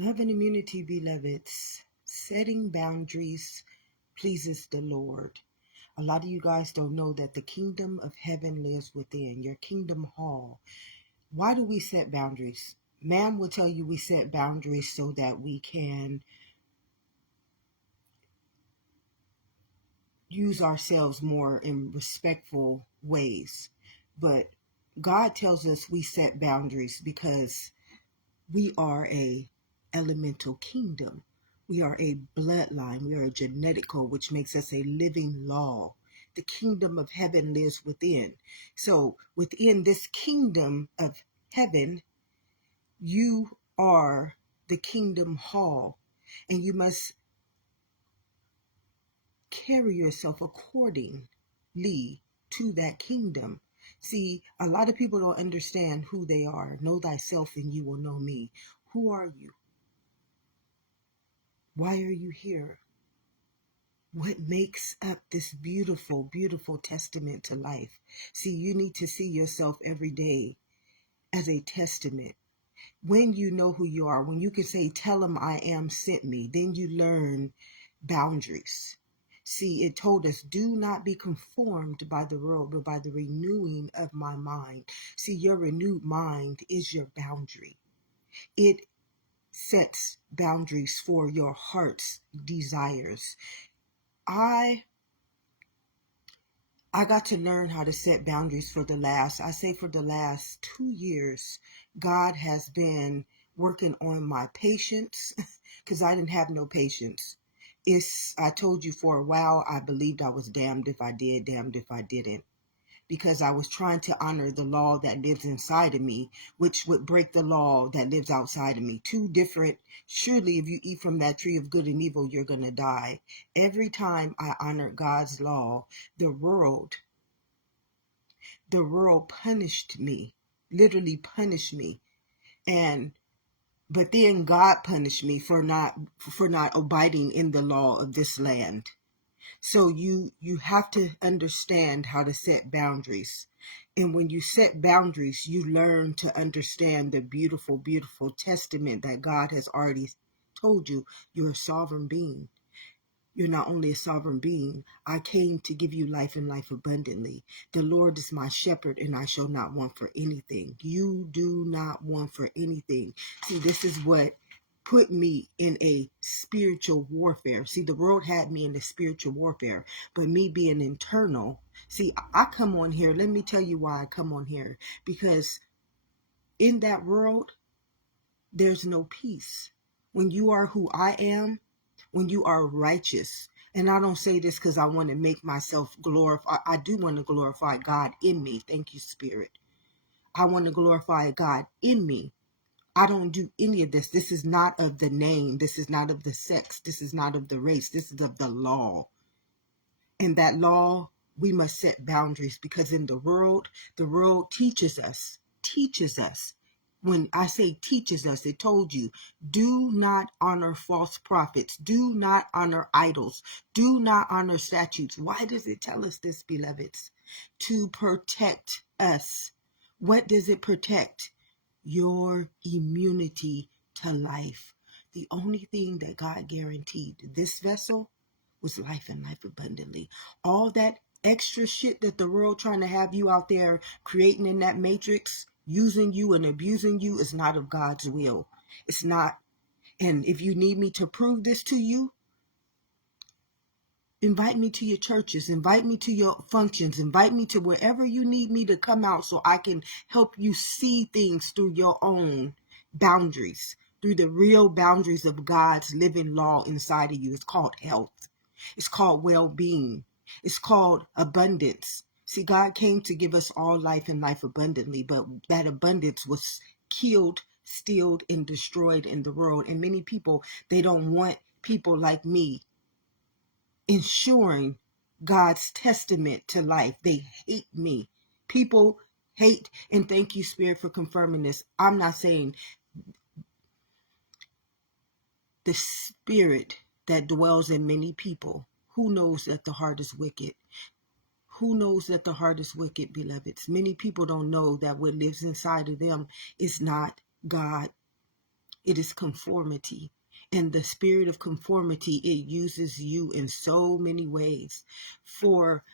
Love and immunity, beloveds. Setting boundaries pleases the Lord. A lot of you guys don't know that the kingdom of heaven lives within your kingdom hall. Why do we set boundaries? Man will tell you we set boundaries so that we can use ourselves more in respectful ways. But God tells us we set boundaries because we are a elemental kingdom. We are a bloodline. We are a genetic code, which makes us a living law. The kingdom of heaven lives within. So within this kingdom of heaven, you are the kingdom hall, and you must carry yourself accordingly to that kingdom. See, a lot of people don't understand who they are. Know thyself and you will know me. Who are you? Why are you here? What makes up this beautiful, beautiful testament to life? See, you need to see yourself every day as a testament. When you know who you are, when you can say, tell him I am sent me, then you learn boundaries. See, it told us, do not be conformed by the world, but by the renewing of my mind. See, your renewed mind is your boundary. It sets boundaries for your heart's desires. I got to learn how to set boundaries for the last 2 years. God has been working on my patience because I didn't have no patience. I told you for a while, I believed I was damned if I did, damned if I didn't, because I was trying to honor the law that lives inside of me, which would break the law that lives outside of me. Two different, surely if you eat from that tree of good and evil, you're going to die. Every time I honored God's law, the world punished me, literally punished me. But then God punished me for not abiding in the law of this land. So you have to understand how to set boundaries. And when you set boundaries, you learn to understand the beautiful, beautiful testament that God has already told you. You're a sovereign being. You're not only a sovereign being. I came to give you life and life abundantly. The Lord is my shepherd, and I shall not want for anything. You do not want for anything. See, this is what put me in a spiritual warfare. See, the world had me in the spiritual warfare, but me being internal. See, I come on here. Let me tell you why I come on here. Because in that world, there's no peace. When you are who I am, when you are righteous, and I don't say this because I want to make myself glorify. I do want to glorify God in me. Thank you, Spirit. I want to glorify God in me. I don't do any of this. This is not of the name. This is not of the sex. This is not of the race. This is of the law. And that law, we must set boundaries, because in the world teaches us. When I say teaches us, it told you, do not honor false prophets. Do not honor idols. Do not honor statutes. Why does it tell us this, beloveds? To protect us. What does it protect? Your immunity to life. The only thing that God guaranteed this vessel was life and life abundantly. All that extra shit that the world trying to have you out there creating in that matrix, using you and abusing you, is not of God's will. It's not. And if you need me to prove this to you, invite me to your churches, invite me to your functions, invite me to wherever you need me to come out so I can help you see things through your own boundaries, through the real boundaries of God's living law inside of you. It's called health. It's called well-being. It's called abundance. See, God came to give us all life and life abundantly, but that abundance was killed, stealed, and destroyed in the world. And many people, they don't want people like me ensuring God's testament to life. They hate me. People hate, and thank you, Spirit, for confirming this. I'm not saying the spirit that dwells in many people. Who knows that the heart is wicked? Who knows that the heart is wicked, beloveds? Many people don't know that what lives inside of them is not God. It is conformity. And the spirit of conformity, it uses you in so many ways. For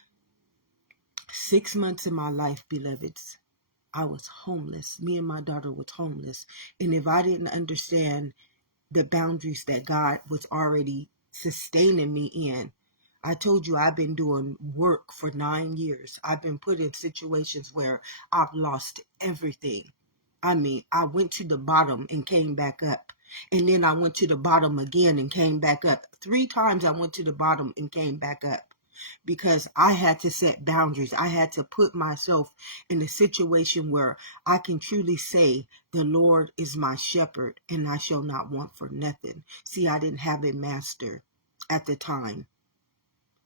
6 months of my life, beloveds, I was homeless. Me and my daughter was homeless. And if I didn't understand the boundaries that God was already sustaining me in, I told you I've been doing work for 9 years. I've been put in situations where I've lost everything. I mean, I went to the bottom and came back up. And then I went to the bottom again and came back up. 3 times I went to the bottom and came back up because I had to set boundaries. I had to put myself in a situation where I can truly say, the Lord is my shepherd and I shall not want for nothing. See, I didn't have a master at the time.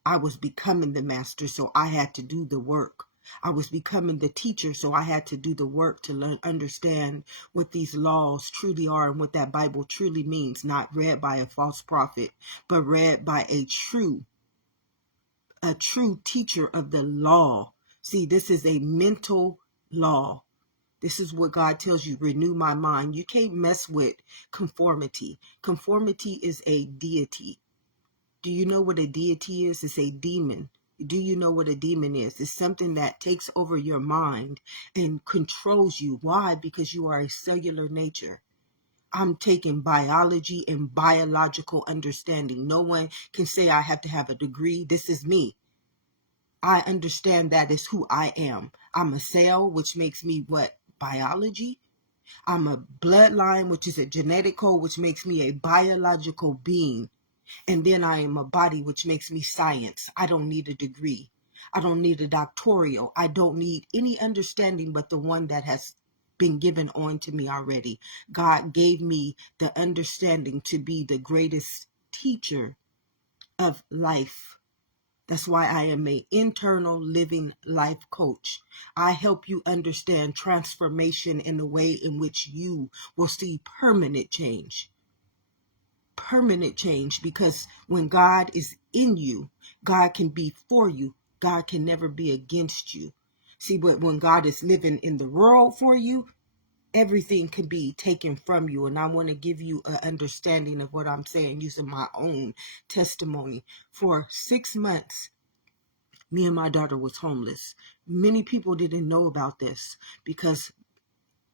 I was becoming the master, so I had to do the work. I was becoming the teacher, so I had to do the work to learn, understand what these laws truly are and what that Bible truly means, not read by a false prophet, but read by a true teacher of the law. See, this is a mental law. This is what God tells you, renew my mind. You can't mess with conformity. Conformity is a deity. Do you know what a deity is? It's a demon. Do you know what a demon is? It's something that takes over your mind and controls you. Why? Because you are a cellular nature. I'm taking biology and biological understanding. No one can say I have to have a degree. This is me. I understand that is who I am. I'm a cell, which makes me what? Biology. I'm a bloodline, which is a genetic code, which makes me a biological being. And then I am a body, which makes me science. I don't need a degree. I don't need a doctoral. I don't need any understanding but the one that has been given on to me already. God gave me the understanding to be the greatest teacher of life. That's why I am an internal living life coach. I help you understand transformation in the way in which you will see permanent change. Permanent change, because when God is in you, God can be for you. God can never be against you. See, but when God is living in the world for you, everything can be taken from you. And I want to give you an understanding of what I'm saying using my own testimony. For 6 months, me and my daughter was homeless. Many people didn't know about this because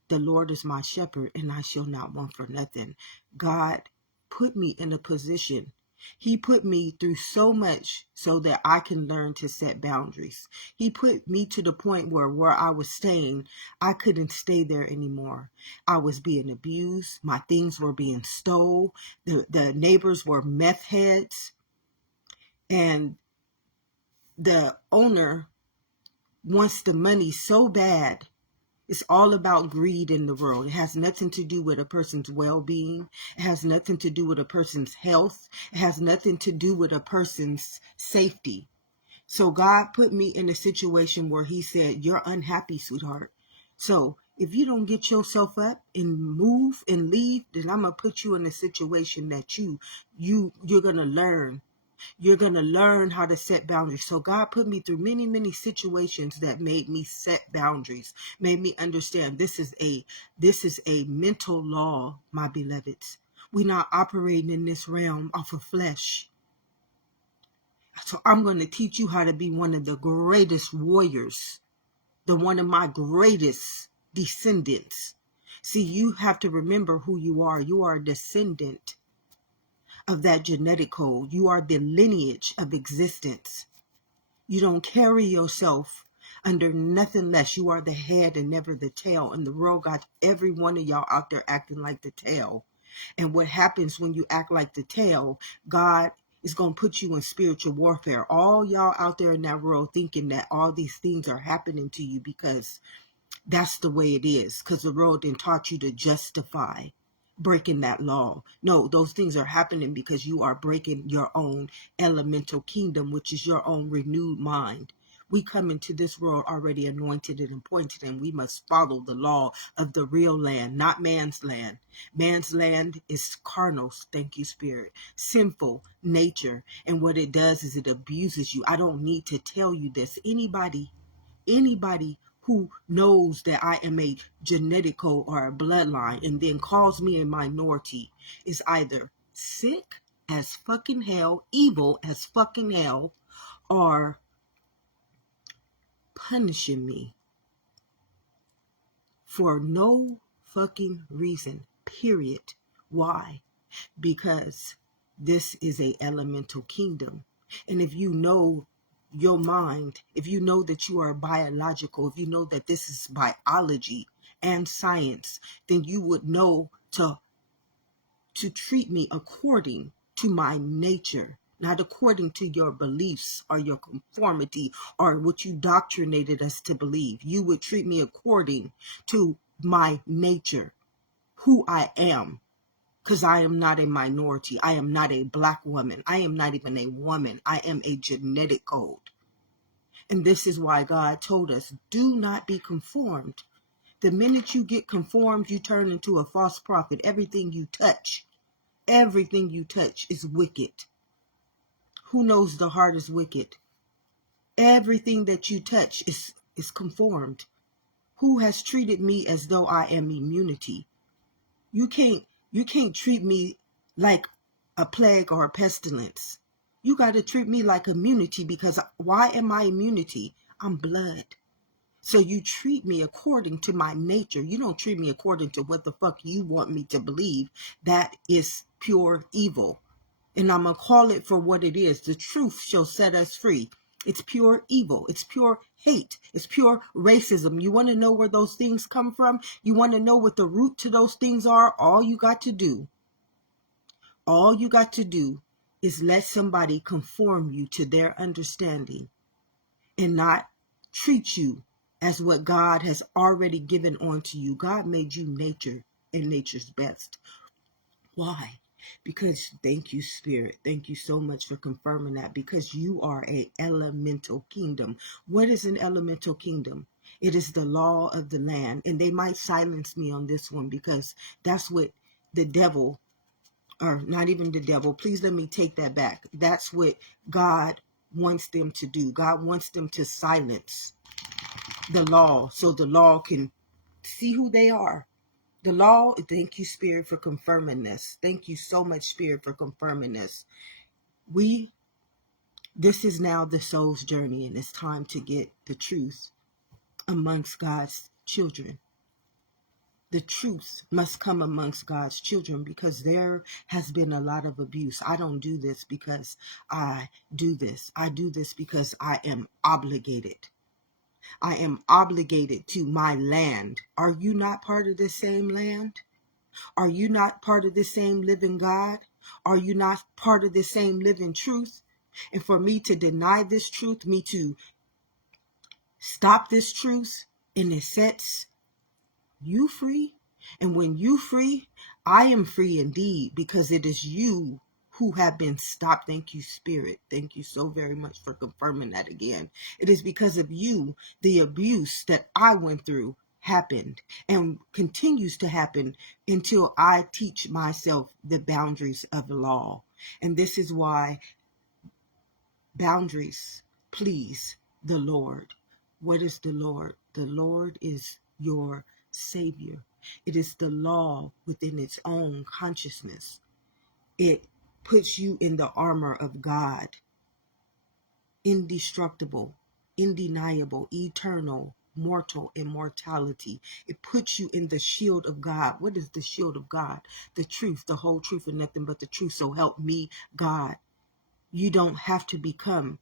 the Lord is my shepherd and I shall not want for nothing. God put me in a position. He put me through so much so that I can learn to set boundaries. He put me to the point where I was staying, I couldn't stay there anymore. I was being abused. My things were being stole. The neighbors were meth heads. And the owner wants the money so bad. It's all about greed in the world. It has nothing to do with a person's well-being. It has nothing to do with a person's health. It has nothing to do with a person's safety. So God put me in a situation where he said, you're unhappy, sweetheart. So if you don't get yourself up and move and leave, then I'm going to put you in a situation that you're going to learn. You're going to learn how to set boundaries. So God put me through many, many situations that made me set boundaries, made me understand this is a mental law, my beloveds. We're not operating in this realm off of flesh. So I'm going to teach you how to be one of the greatest warriors, one of my greatest descendants. See, you have to remember who you are. You are a descendant of that genetic code. You are the lineage of existence. You don't carry yourself under nothing less. You are the head and never the tail. And the world got every one of y'all out there acting like the tail. And what happens when you act like the tail, God is going to put you in spiritual warfare. All y'all out there in that world thinking that all these things are happening to you because that's the way it is. Because the world didn't taught you to justify breaking that law. No, those things are happening because you are breaking your own elemental kingdom, which is your own renewed mind. We come into this world already anointed and appointed, and we must follow the law of the real land, not man's land. Man's land is carnal, thank you, Spirit, sinful nature. And what it does is it abuses you. I don't need to tell you this. Anybody who knows that I am a genetical or a bloodline and then calls me a minority is either sick as fucking hell, evil as fucking hell, or punishing me for no fucking reason, period. Why? Because this is a elemental kingdom. And if you know your mind, if you know that you are biological, if you know that this is biology and science, then you would know to treat me according to my nature, not according to your beliefs or your conformity or what you doctrinated us to believe. You would treat me according to my nature, who I am, because I am not a minority. I am not a black woman. I am not even a woman. I am a genetic code. And this is why God told us, do not be conformed. The minute you get conformed, you turn into a false prophet. Everything you touch is wicked. Who knows the heart is wicked? Everything that you touch is conformed. Who has treated me as though I am immunity? You can't treat me like a plague or a pestilence. You got to treat me like immunity, because why am I immunity? I'm blood. So you treat me according to my nature. You don't treat me according to what the fuck you want me to believe. That is pure evil. And I'm going to call it for what it is. The truth shall set us free. It's pure evil. It's pure hate. It's pure racism. You want to know where those things come from? You want to know what the root to those things are? All you got to do is let somebody conform you to their understanding and not treat you as what God has already given onto you. God made you nature and nature's best. Why? Because, thank you, Spirit. Thank you so much for confirming that. Because you are a elemental kingdom. What is an elemental kingdom? It is the law of the land. And they might silence me on this one, because that's what the devil, or not even the devil, please let me take that back. That's what God wants them to do. God wants them to silence the law so the law can see who they are. The law, thank you, Spirit, for confirming this. Thank you so much, Spirit, for confirming this. This is now the soul's journey, and it's time to get the truth amongst God's children. The truth must come amongst God's children, because there has been a lot of abuse. I don't do this because I do this. I do this because I am obligated. I am obligated to my land. Are you not part of the same land? Are you not part of the same living God? Are you not part of the same living truth? And for me to deny this truth, me to stop this truth, and it sets you free. And when you free, I am free indeed, because it is you who have been stopped. Thank you, Spirit. Thank you so very much for confirming that again. It is because of you, the abuse that I went through happened and continues to happen until I teach myself the boundaries of the law. And this is why boundaries please the Lord. What is the Lord? The Lord is your Savior. It is the law within its own consciousness. It puts you in the armor of God, indestructible, undeniable, eternal, mortal immortality. It puts you in the shield of God. What is the shield of God? The truth, the whole truth, and nothing but the truth. So help me, God. You don't have to become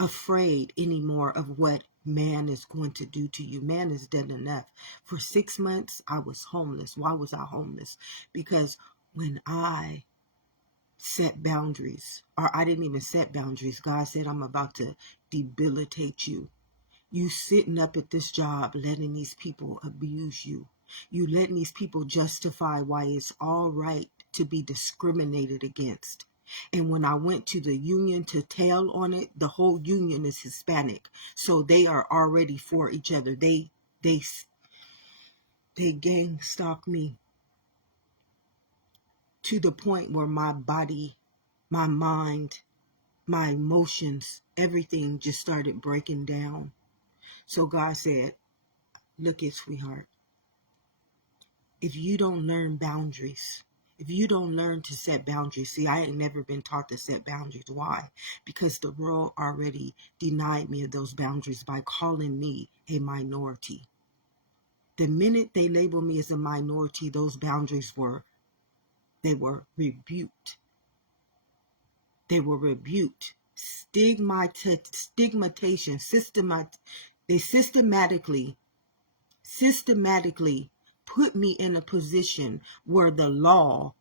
afraid anymore of what man is going to do to you. Man is dead enough. For 6 months, I was homeless. Why was I homeless? Because when I set boundaries, or I didn't even set boundaries, God said, I'm about to debilitate you. You sitting up at this job, letting these people abuse you. You letting these people justify why it's all right to be discriminated against. And when I went to the union to tell on it, the whole union is Hispanic. So they are already for each other. They gang stalked me to the point where my body, my mind, my emotions, everything just started breaking down. So God said, look it, sweetheart, if you don't learn boundaries, if you don't learn to set boundaries, see, I ain't never been taught to set boundaries. Why? Because the world already denied me of those boundaries by calling me a minority. The minute they labeled me as a minority, those boundaries were rebuked. They were rebuked. Stigmatization, they systematically put me in a position where the law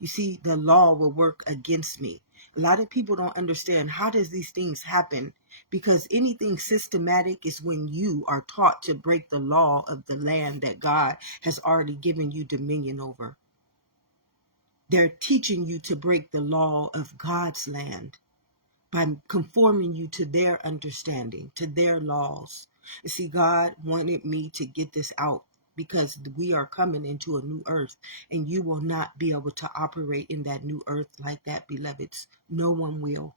will work against me. A lot of people don't understand how does these things happen, because anything systematic is when you are taught to break the law of the land that God has already given you dominion over. They're teaching you to break the law of God's land by conforming you to their understanding, to their laws. You see, God wanted me to get this out because we are coming into a new earth, and you will not be able to operate in that new earth like that, beloveds. No one will.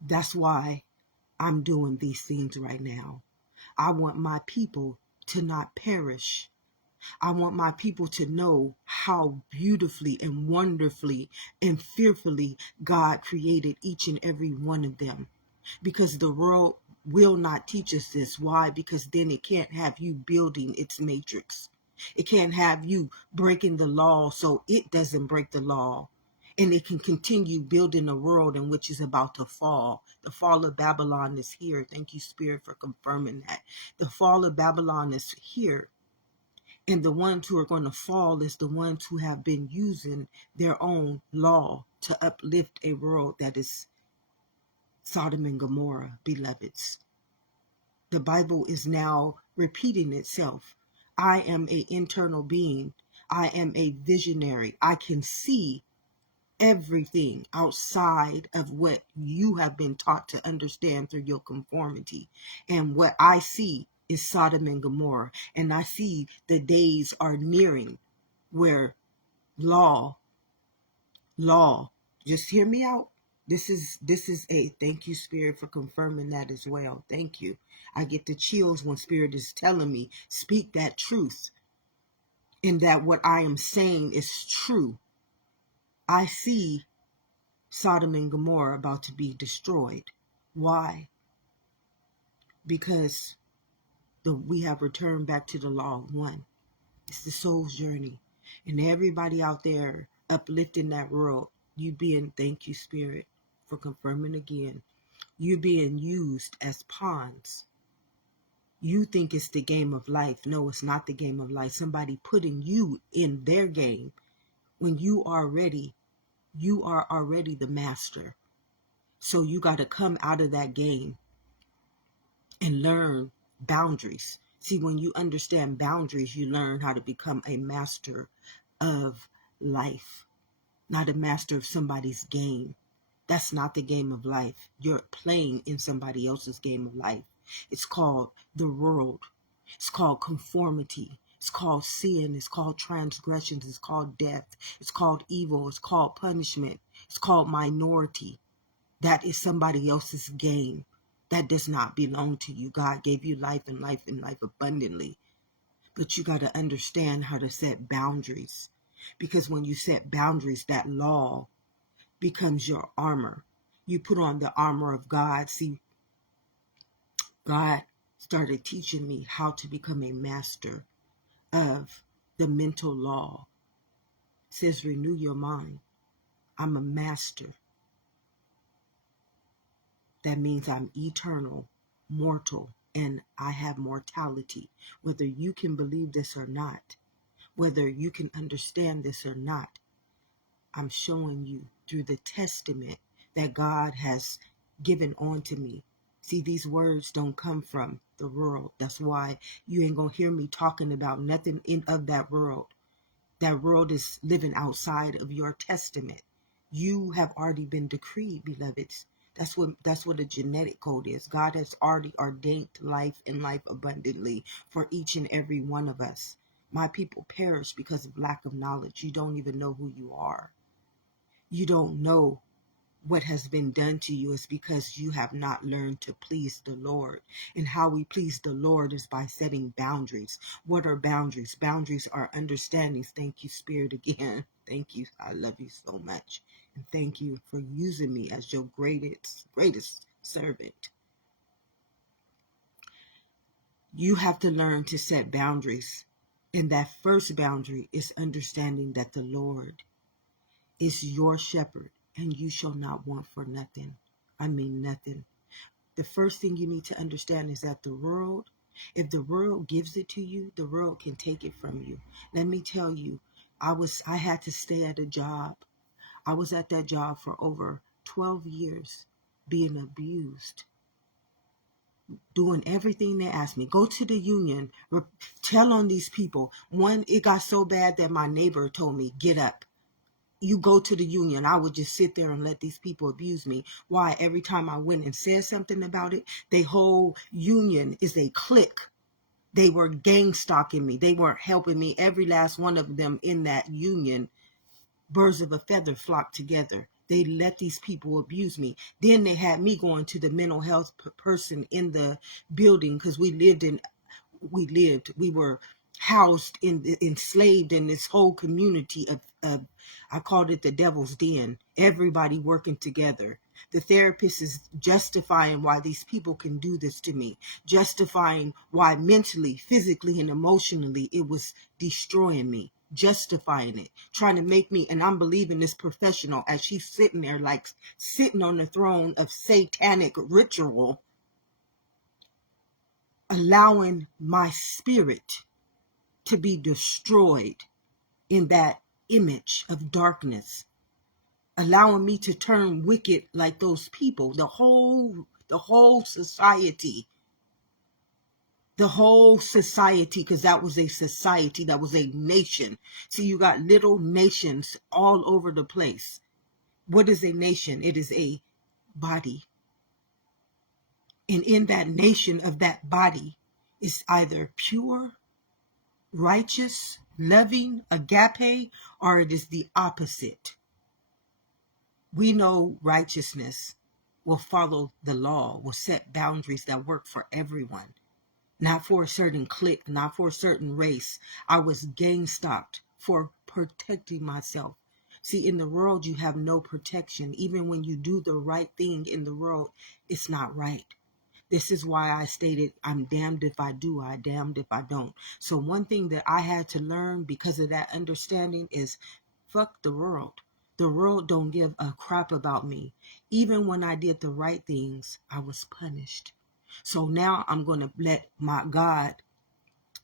That's why I'm doing these things right now. I want my people to not perish. I want my people to know how beautifully and wonderfully and fearfully God created each and every one of them. Because the world will not teach us this. Why? Because then it can't have you building its matrix. It can't have you breaking the law so it doesn't break the law. And it can continue building a world in which is about to fall. The fall of Babylon is here. Thank you, Spirit, for confirming that. The fall of Babylon is here. And the ones who are going to fall is the ones who have been using their own law to uplift a world that is Sodom and Gomorrah, beloveds. The Bible is now repeating itself. I am an internal being. I am a visionary. I can see everything outside of what you have been taught to understand through your conformity. And what I see is Sodom and Gomorrah. And I see the days are nearing where law, just hear me out. This is a thank you, Spirit, for confirming that as well. Thank you. I get the chills when Spirit is telling me, speak that truth, and that what I am saying is true. I see Sodom and Gomorrah about to be destroyed. Why? Because we have returned back to the law of one. It's the soul's journey. And everybody out there uplifting that world, thank you, Spirit, for confirming again. You're being used as pawns. You think it's the game of life. No, it's not the game of life. Somebody putting you in their game when you are already the master. So you got to come out of that game and learn boundaries. See, when you understand boundaries, you learn how to become a master of life, not a master of somebody's game. That's not the game of life. You're playing in somebody else's game of life. It's called the world. It's called conformity. It's called sin. It's called transgressions. It's called death. It's called evil. It's called punishment. It's called minority. That is somebody else's game. That does not belong to you. God gave you life and life and life abundantly. But you got to understand how to set boundaries. Because when you set boundaries, that law becomes your armor. You put on the armor of God. See, God started teaching me how to become a master of the mental law. It says, renew your mind. I'm a master. That means I'm eternal, mortal, and I have mortality. Whether you can believe this or not, whether you can understand this or not, I'm showing you through the testament that God has given onto me. See, these words don't come from the world. That's why you ain't gonna hear me talking about nothing of that world. That world is living outside of your testament. You have already been decreed, beloveds. That's what a genetic code is. God has already ordained life and life abundantly for each and every one of us. My people perish because of lack of knowledge. You don't even know who you are. You don't know what has been done to you is because you have not learned to please the Lord. And how we please the Lord is by setting boundaries. What are boundaries? Boundaries are understandings. Thank you, Spirit, again. Thank you. I love you so much. And thank you for using me as your greatest servant. You have to learn to set boundaries. And that first boundary is understanding that the Lord is your shepherd and you shall not want for nothing. I mean nothing. The first thing you need to understand is that the world, if the world gives it to you, the world can take it from you. Let me tell you, I had to stay at a job. I was at that job for over 12 years being abused, doing everything they asked me. Go to the union, tell on these people. One, it got so bad that my neighbor told me, get up. You go to the union. I would just sit there and let these people abuse me. Why? Every time I went and said something about it, the whole union is a clique. They were gang stalking me. They weren't helping me. Every last one of them in that union, birds of a feather flock together. They let these people abuse me. Then they had me going to the mental health person in the building because we were housed enslaved in this whole community of I called it the devil's den. Everybody working together. The therapist is justifying why these people can do this to me, justifying why mentally, physically, and emotionally it was destroying me, justifying it, trying to make me, and I'm believing this professional as she's sitting there like sitting on the throne of satanic ritual, allowing my spirit to be destroyed in that image of darkness, allowing me to turn wicked like those people, the whole society, because that was a society, that was a nation. See, you got little nations all over the place. What is a nation? It is a body. And in that nation of that body is either pure, righteous, loving, agape, or it is the opposite. We know righteousness will follow the law, will set boundaries that work for everyone, not for a certain clique, not for a certain race. I was gang stalked for protecting myself. See, in the world, you have no protection. Even when you do the right thing in the world, it's not right. This is why I stated, I'm damned if I do, I'm damned if I don't. So one thing that I had to learn because of that understanding is fuck the world. The world don't give a crap about me. Even when I did the right things, I was punished. So now I'm going to let my God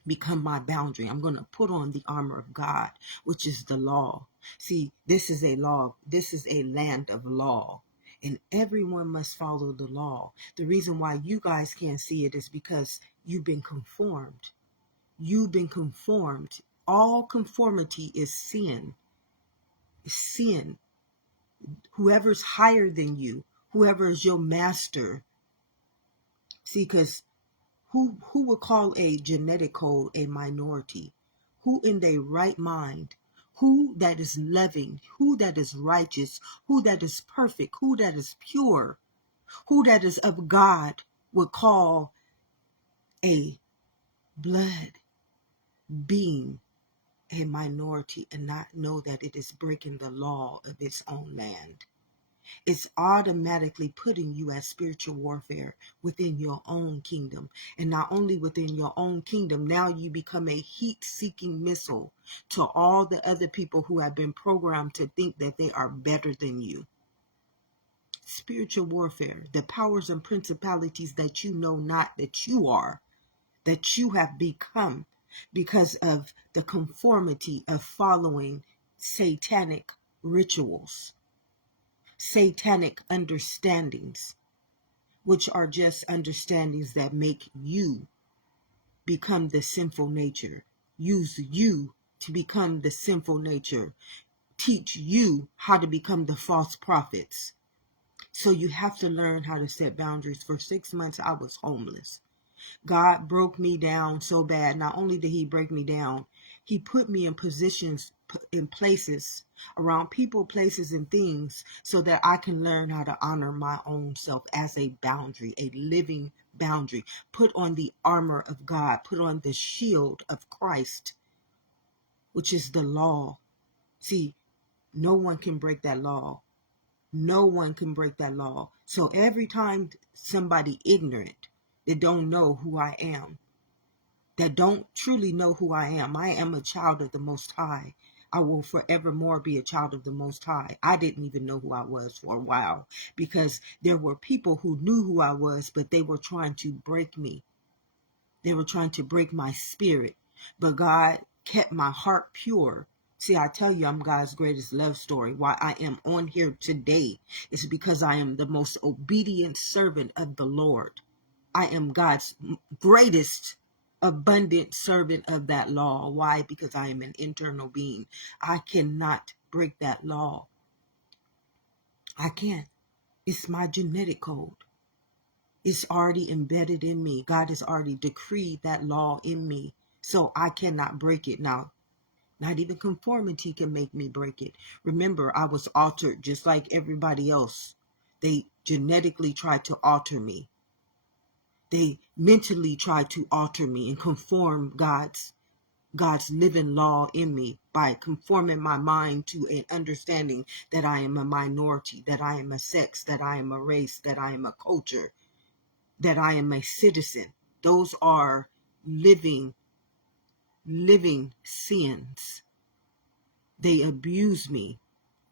become my boundary. I'm going to put on the armor of God, which is the law. See, this is a law. This is a land of law. And everyone must follow the law. The reason why you guys can't see it is because you've been conformed. You've been conformed. All conformity is sin. It's sin. Whoever's higher than you, whoever is your master. See, because who would call a genetic code a minority? Who in their right mind? Who that is loving? Who that is righteous? Who that is perfect? Who that is pure? Who that is of God would call a blood being a minority and not know that it is breaking the law of its own land? It's automatically putting you at spiritual warfare within your own kingdom. And not only within your own kingdom, now you become a heat-seeking missile to all the other people who have been programmed to think that they are better than you. Spiritual warfare, the powers and principalities that you know not that you are, that you have become because of the conformity of following satanic rituals. Satanic understandings, which are just understandings that make you become the sinful nature, use you to become the sinful nature, teach you how to become the false prophets. So you have to learn how to set boundaries. For 6 months, I was homeless. God broke me down so bad. Not only did he break me down, he put me in positions in places, around people, places, and things, so that I can learn how to honor my own self as a boundary, a living boundary. Put on the armor of God, put on the shield of Christ, which is the law. See, no one can break that law. No one can break that law. So every time somebody ignorant that don't know who I am, that don't truly know who I am a child of the Most High. I will forevermore be a child of the Most High. I didn't even know who I was for a while, because there were people who knew who I was, but they were trying to break me. They were trying to break my spirit. But God kept my heart pure. See, I tell you, I'm God's greatest love story. Why I am on here today is because I am the most obedient servant of the Lord. I am God's greatest abundant servant of that law. Why? Because I am an internal being. I cannot break that law. I can't. It's my genetic code. It's already embedded in me. God has already decreed that law in me. So I cannot break it now. Not even conformity can make me break it. Remember, I was altered just like everybody else. They genetically tried to alter me. They mentally tried to alter me and conform God's living law in me by conforming my mind to an understanding that I am a minority, that I am a sex, that I am a race, that I am a culture, that I am a citizen. Those are living sins. They abuse me.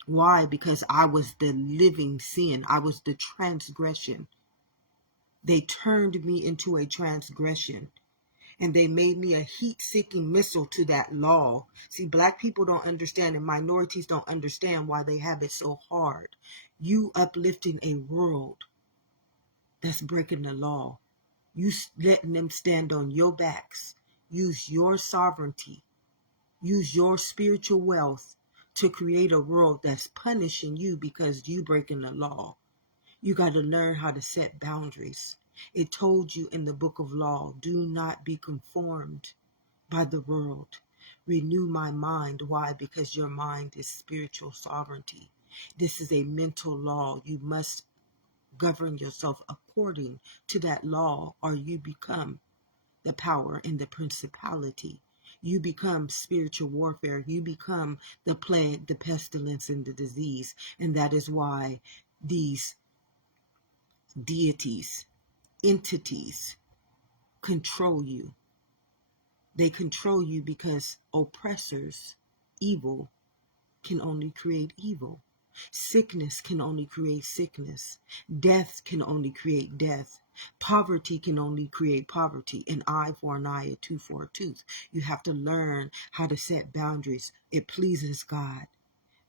Why? Because I was the living sin. I was the transgression. They turned me into a transgression. And they made me a heat-seeking missile to that law. See, black people don't understand, and minorities don't understand why they have it so hard. You uplifting a world that's breaking the law. You letting them stand on your backs. Use your sovereignty. Use your spiritual wealth to create a world that's punishing you because you breaking the law. You got to learn how to set boundaries. It told you in the book of law, do not be conformed by the world. Renew my mind. Why? Because your mind is spiritual sovereignty. This is a mental law. You must govern yourself according to that law, or you become the power and the principality. You become spiritual warfare. You become the plague, the pestilence, and the disease. And that is why these deities, entities, control you. They control you because oppressors, evil, can only create evil. Sickness can only create sickness. Death can only create death. Poverty can only create poverty. An eye for an eye, a tooth for a tooth. You have to learn how to set boundaries. It pleases God.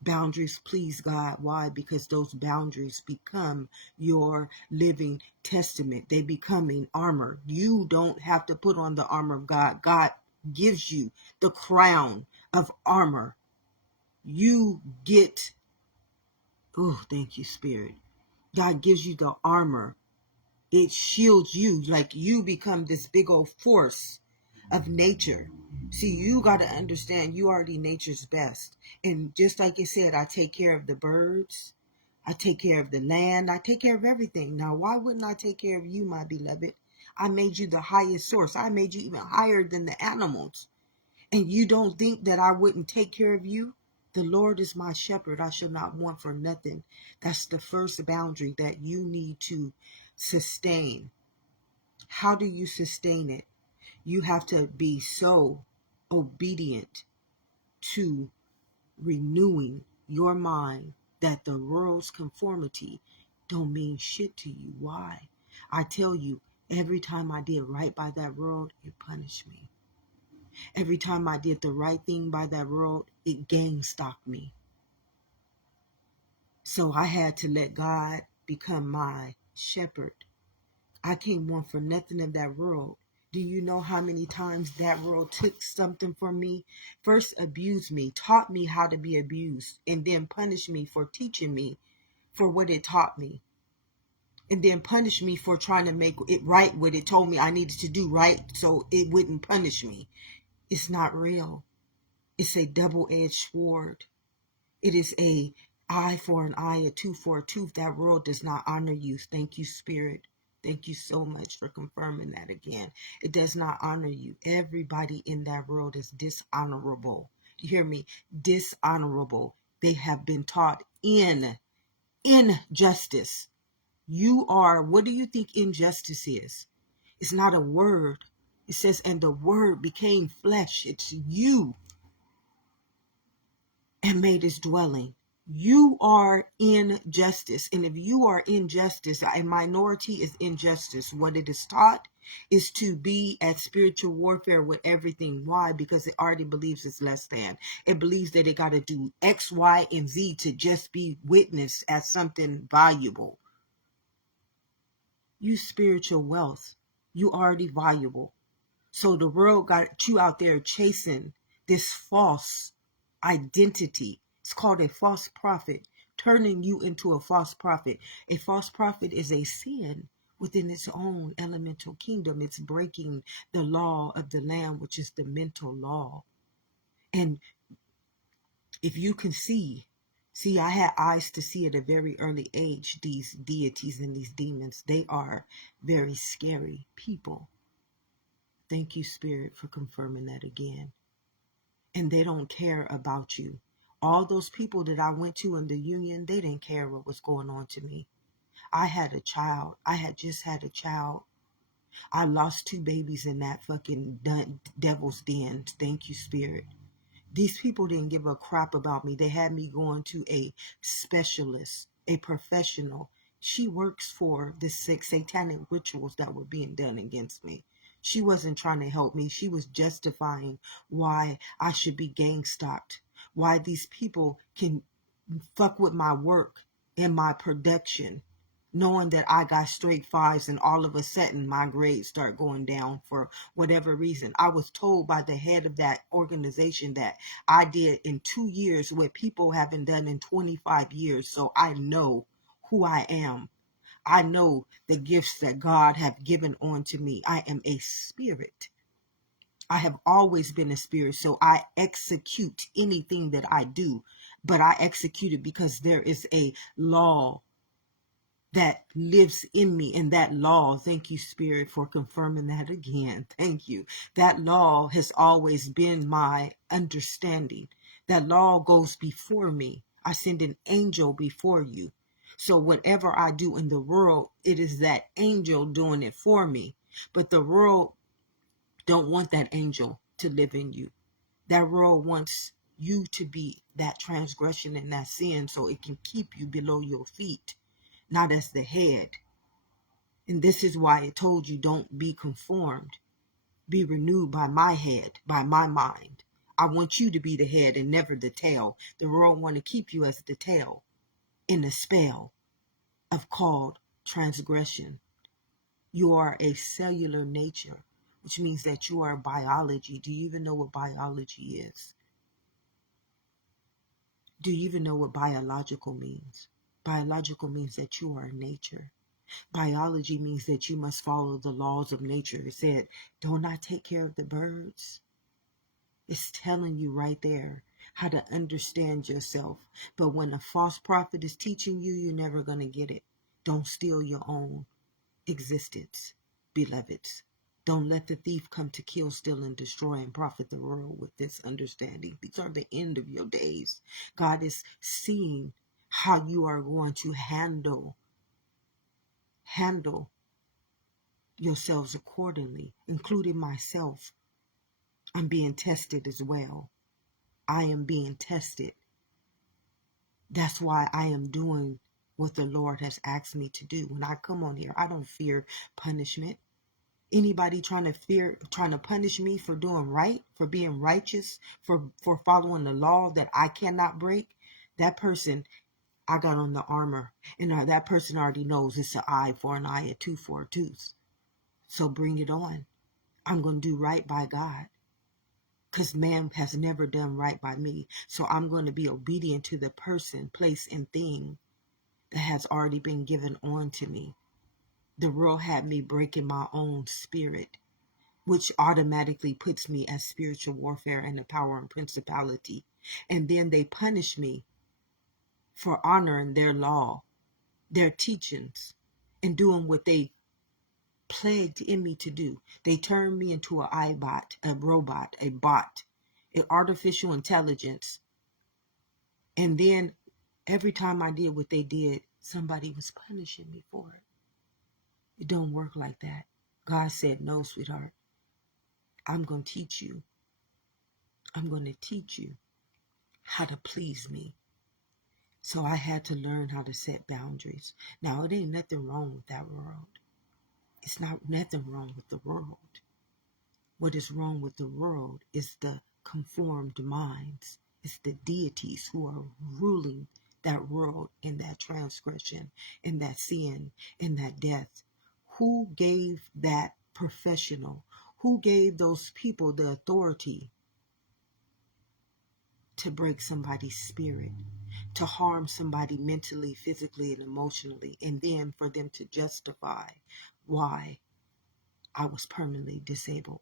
Boundaries please God. Why? Because those boundaries become your living testament. They become an armor. You don't have to put on the armor of God. God gives you the crown of armor. You get, oh, thank you, Spirit. God gives you the armor. It shields you, like you become this big old force of nature. See, you got to understand you already nature's best. And just like you said, I take care of the birds. I take care of the land. I take care of everything. Now, why wouldn't I take care of you, my beloved? I made you the highest source. I made you even higher than the animals. And you don't think that I wouldn't take care of you? The Lord is my shepherd. I shall not want for nothing. That's the first boundary that you need to sustain. How do you sustain it? You have to be so obedient to renewing your mind that the world's conformity don't mean shit to you. Why? I tell you, every time I did right by that world, it punished me. Every time I did the right thing by that world, it gang stalked me. So I had to let God become my shepherd. I can't want for nothing of that world. Do you know how many times that world took something from me? First abused me, taught me how to be abused, and then punished me for teaching me for what it taught me. And then punished me for trying to make it right what it told me I needed to do right so it wouldn't punish me. It's not real. It's a double-edged sword. It is a eye for an eye, a tooth for a tooth. That world does not honor you. Thank you, Spirit. Thank you so much for confirming that again. It does not honor you. Everybody in that world is dishonorable. You hear me? Dishonorable. They have been taught in injustice. You are, what do you think injustice is? It's not a word. It says, and the word became flesh. It's you and made his dwelling. You are injustice. And if you are injustice, a minority is injustice. What it is taught is to be at spiritual warfare with everything. Why? Because it already believes it's less than. It believes that it got to do X, Y, and Z to just be witnessed as something valuable. You spiritual wealth. You already valuable. So the world got you out there chasing this false identity. It's called a false prophet, turning you into a false prophet. A false prophet is a sin within its own elemental kingdom. It's breaking the law of the land, which is the mental law. And if you can see, I had eyes to see at a very early age, these deities and these demons. They are very scary people. Thank you, Spirit, for confirming that again. And they don't care about you. All those people that I went to in the union, they didn't care what was going on to me. I had a child. I had just had a child. I lost 2 babies in that fucking devil's den. Thank you, Spirit. These people didn't give a crap about me. They had me going to a specialist, a professional. She works for the satanic rituals that were being done against me. She wasn't trying to help me. She was justifying why I should be gang stalked, why these people can fuck with my work and my production, knowing that I got straight 5s and all of a sudden my grades start going down for whatever reason. I was told by the head of that organization that I did in 2 years what people haven't done in 25 years. So I know who I am. I know the gifts that God have given unto me. I am a spirit. I have always been a spirit, so I execute anything that I do, but I execute it because there is a law that lives in me. And that law, thank you, Spirit, for confirming that again. Thank you. That law has always been my understanding. That law goes before me. I send an angel before you. So whatever I do in the world, it is that angel doing it for me. But the world don't want that angel to live in you. That world wants you to be that transgression and that sin so it can keep you below your feet, not as the head. And this is why it told you don't be conformed. Be renewed by my head, by my mind. I want you to be the head and never the tail. The world want to keep you as the tail in the spell of called transgression. You are a cellular nature, which means that you are biology. Do you even know what biology is? Do you even know what biological means? Biological means that you are nature. Biology means that you must follow the laws of nature. It said, don't I take care of the birds? It's telling you right there how to understand yourself. But when a false prophet is teaching you, you're never going to get it. Don't steal your own existence, beloveds. Don't let the thief come to kill, steal, and destroy and profit the world with this understanding. These are the end of your days. God is seeing how you are going to handle yourselves accordingly, including myself. I'm being tested as well. I am being tested. That's why I am doing what the Lord has asked me to do. When I come on here, I don't fear punishment. Anybody trying to punish me for doing right, for being righteous, for following the law that I cannot break, that person, I got on the armor. And that person already knows it's an eye for an eye, a tooth for a tooth. So bring it on. I'm going to do right by God. Because man has never done right by me. So I'm going to be obedient to the person, place, and thing that has already been given on to me. The world had me breaking my own spirit. which automatically puts me as spiritual warfare and the power and principality. And then they punish me for honoring their law, their teachings, and doing what they plagued in me to do. They turned me into an iBot, a robot, a bot, an artificial intelligence. And then every time I did what they did, somebody was punishing me for it. It don't work like that. God said, no, sweetheart. I'm going to teach you. I'm going to teach you how to please me. So I had to learn how to set boundaries. Now, it ain't nothing wrong with that world. It's not nothing wrong with the world. What is wrong with the world is the conformed minds. It's the deities who are ruling that world in that transgression, in that sin, in that death. Who gave that professional? Who gave those people the authority to break somebody's spirit, to harm somebody mentally, physically, and emotionally, and then for them to justify why I was permanently disabled?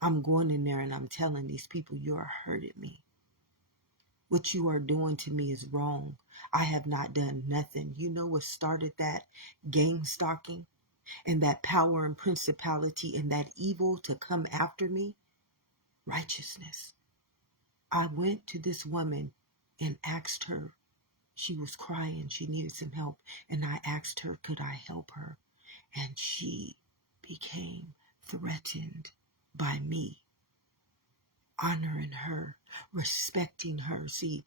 I'm going in there and I'm telling these people, you are hurting me. What you are doing to me is wrong. I have not done nothing. You know what started that gang stalking and that power and principality and that evil to come after me? Righteousness. I went to this woman and asked her. She was crying. She needed some help. And I asked her, could I help her? And she became threatened by me, honoring her, respecting her. See,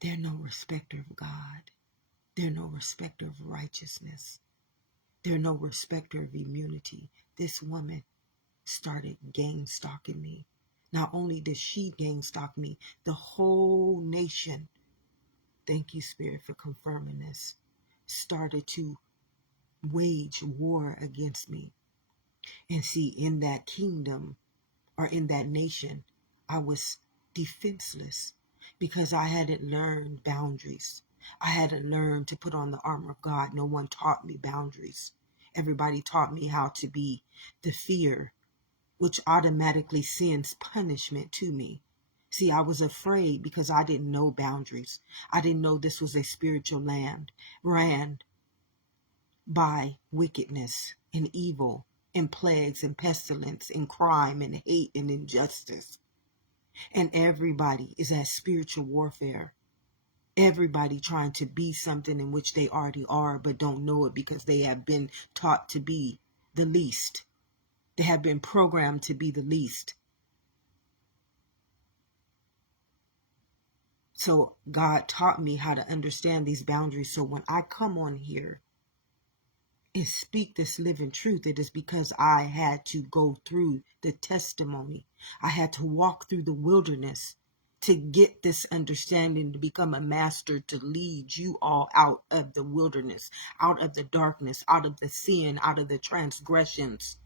they're no respecter of God. They're no respecter of righteousness. They're no respecter of immunity. This woman started gang stalking me. Not only did she gang stalk me, the whole nation, thank you, Spirit, for confirming this, started to wage war against me. And see, in that kingdom or in that nation, I was defenseless because I hadn't learned boundaries. I hadn't learned to put on the armor of God. No one taught me boundaries. Everybody taught me how to be the fear, which automatically sends punishment to me. See, I was afraid because I didn't know boundaries. I didn't know this was a spiritual land ran by wickedness and evil and plagues and pestilence and crime and hate and injustice. And everybody is at spiritual warfare. Everybody trying to be something in which they already are, but don't know it because they have been taught to be the least. They have been programmed to be the least. So God taught me how to understand these boundaries. So when I come on here and speak this living truth, it is because I had to go through the testimony. I had to walk through the wilderness to get this understanding, to become a master, to lead you all out of the wilderness, out of the darkness, out of the sin, out of the transgressions.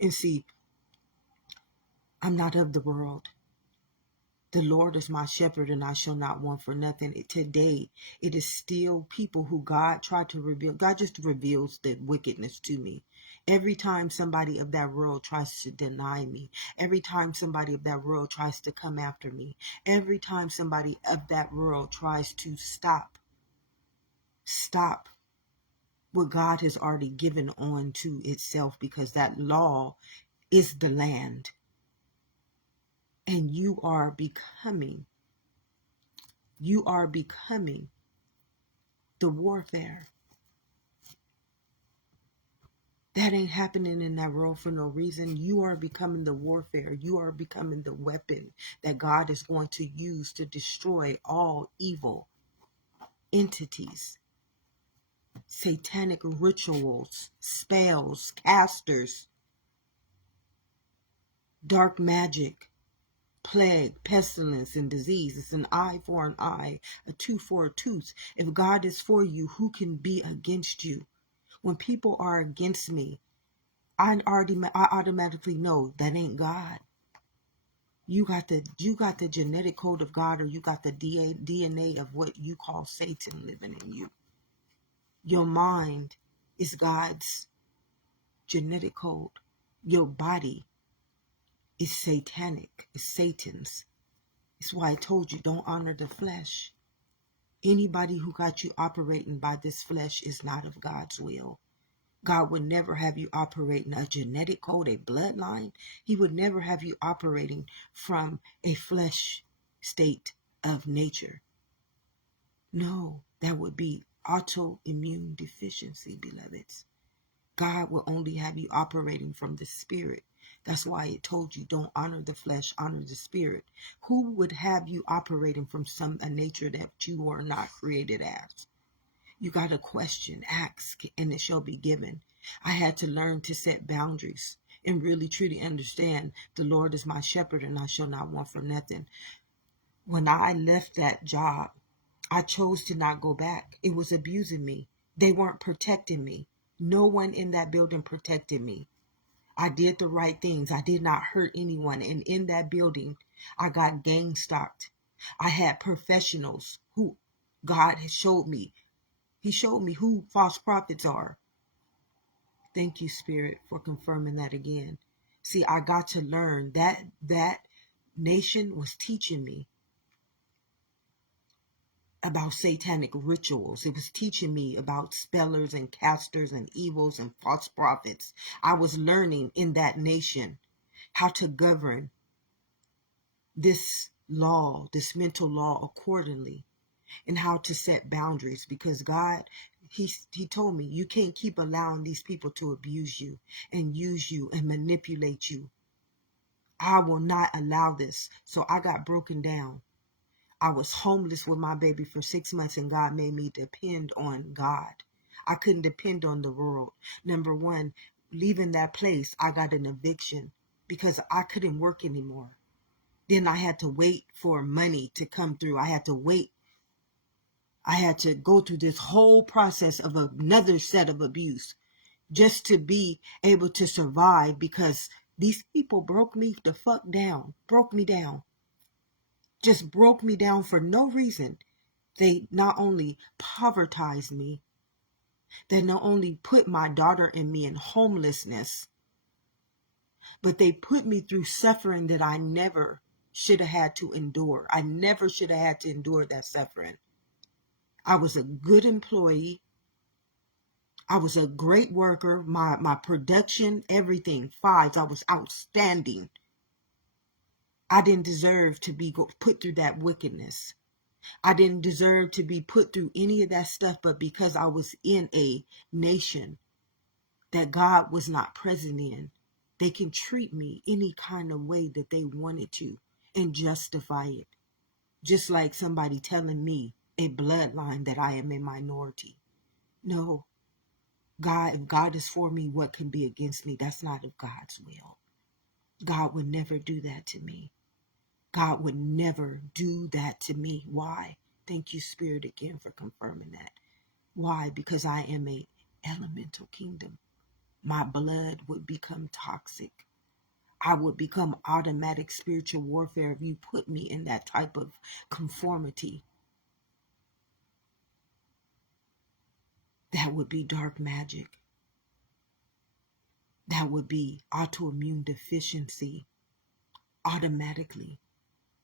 And see, I'm not of the world. The Lord is my shepherd and I shall not want for nothing. Today, it is still people who God tried to reveal. God just reveals the wickedness to me. Every time somebody of that world tries to deny me, every time somebody of that world tries to come after me, every time somebody of that world tries to stop what God has already given on to itself, because that law is the land. And you are becoming the warfare. That ain't happening in that world for no reason. You are becoming the warfare. You are becoming the weapon that God is going to use to destroy all evil entities, satanic rituals, spells, casters, dark magic, plague, pestilence, and disease. It's an eye for an eye, a tooth for a tooth. If God is for you, who can be against you? When people are against me, I automatically know that ain't God. You got the genetic code of God, or you got the DNA of what you call Satan living in you. Your mind is God's genetic code. Your body is satanic. It's Satan's. It's why I told you, don't honor the flesh. Anybody who got you operating by this flesh is not of God's will. God would never have you operating a genetic code, a bloodline. He would never have you operating from a flesh state of nature. No, that would be autoimmune deficiency, beloveds. God will only have you operating from the spirit. That's why it told you, don't honor the flesh, honor the spirit. Who would have you operating from a nature that you are not created as? You got to question, ask, and it shall be given. I had to learn to set boundaries and really truly understand the Lord is my shepherd and I shall not want for nothing. When I left that job, I chose to not go back. It was abusing me. They weren't protecting me. No one in that building protected me. I did the right things. I did not hurt anyone. And in that building, I got gang stalked. I had professionals who God has showed me. He showed me who false prophets are. Thank you, Spirit, for confirming that again. See, I got to learn that nation was teaching me about satanic rituals. It was teaching me about spellers and casters and evils and false prophets. I was learning in that nation how to govern this law, this mental law accordingly, and how to set boundaries, because God, he told me, you can't keep allowing these people to abuse you and use you and manipulate you. I will not allow this. So I got broken down. I was homeless with my baby for 6 months, and God made me depend on God. I couldn't depend on the world. Number one, leaving that place, I got an eviction because I couldn't work anymore. Then I had to wait for money to come through. I had to wait. I had to go through this whole process of another set of abuse just to be able to survive, because these people broke me the fuck down, broke me down, just broke me down for no reason. They not only povertized me, they not only put my daughter and me in homelessness, but they put me through suffering that I never should have had to endure. I never should have had to endure that suffering. I was a good employee. I was a great worker. My production, everything, fives. I was outstanding. I didn't deserve to be put through that wickedness. I didn't deserve to be put through any of that stuff, but because I was in a nation that God was not present in, they can treat me any kind of way that they wanted to and justify it. Just like somebody telling me, a bloodline, that I am a minority. No, God, if God is for me, what can be against me? That's not of God's will. God would never do that to me. God would never do that to me. Why? Thank you, Spirit, again for confirming that. Why? Because I am a elemental kingdom. My blood would become toxic. I would become automatic spiritual warfare if you put me in that type of conformity. That would be dark magic. That would be autoimmune deficiency automatically.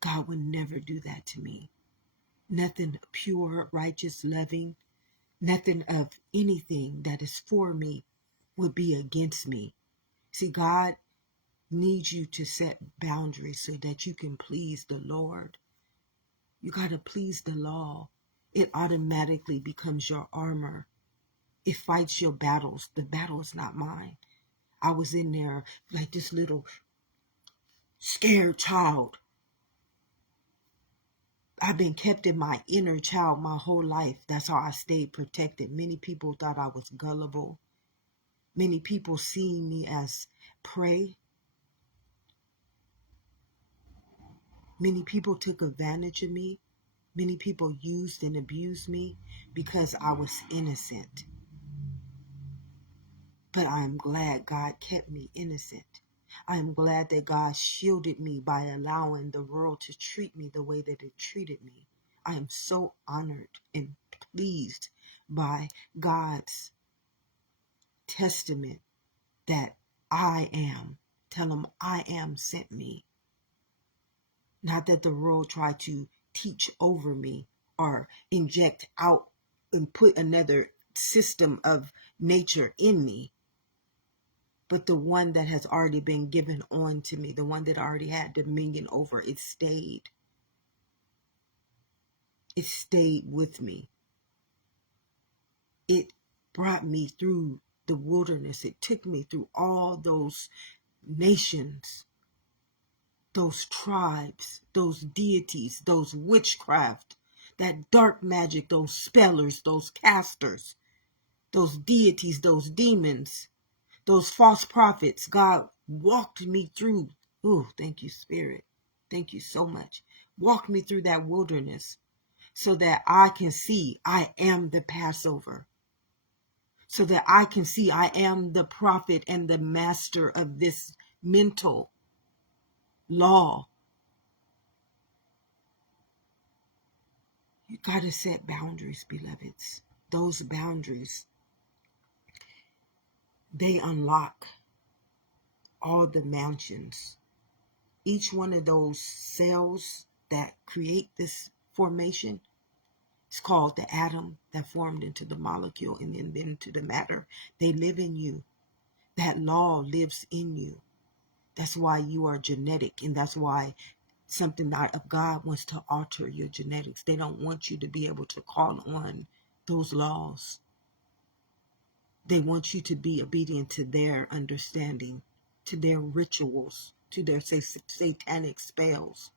God would never do that to me. Nothing pure, righteous, loving, nothing of anything that is for me would be against me. See, God needs you to set boundaries so that you can please the Lord. You got to please the law. It automatically becomes your armor. It fights your battles. The battle is not mine. I was in there like this little scared child. I've been kept in my inner child my whole life. That's how I stayed protected. Many people thought I was gullible. Many people see me as prey. Many people took advantage of me. Many people used and abused me because I was innocent. But I am glad God kept me innocent. I am glad that God shielded me by allowing the world to treat me the way that it treated me. I am so honored and pleased by God's testament that I am. Tell them I am sent me. Not that the world try to teach over me or inject out and put another system of nature in me, but the one that has already been given on to me, the one that already had dominion over, it stayed. It stayed with me. It brought me through the wilderness. It took me through all those nations, those tribes, those deities, those witchcraft, that dark magic, those spellers, those casters, those deities, those demons, those false prophets. God walked me through. Oh, thank you, Spirit. Thank you so much. Walk me through that wilderness so that I can see I am the Passover. So that I can see I am the prophet and the master of this mental law. You got to set boundaries, beloveds. Those boundaries, they unlock all the mansions. Each one of those cells that create this formation is called the atom that formed into the molecule and then into the matter. They live in you. That law lives in you. That's why you are genetic, and that's why something not of God wants to alter your genetics. They don't want you to be able to call on those laws. They want you to be obedient to their understanding, to their rituals, to their satanic spells,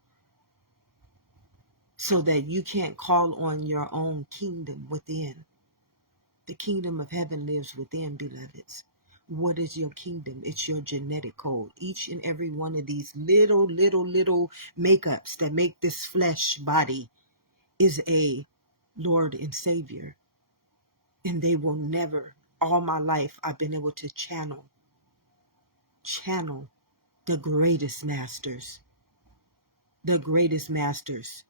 so that you can't call on your own kingdom within. The kingdom of heaven lives within, beloveds. What is your kingdom? It's your genetic code. Each and every one of these little makeups that make this flesh body is a Lord and Savior. And they will never, all my life, I've been able to channel the greatest masters. The greatest masters.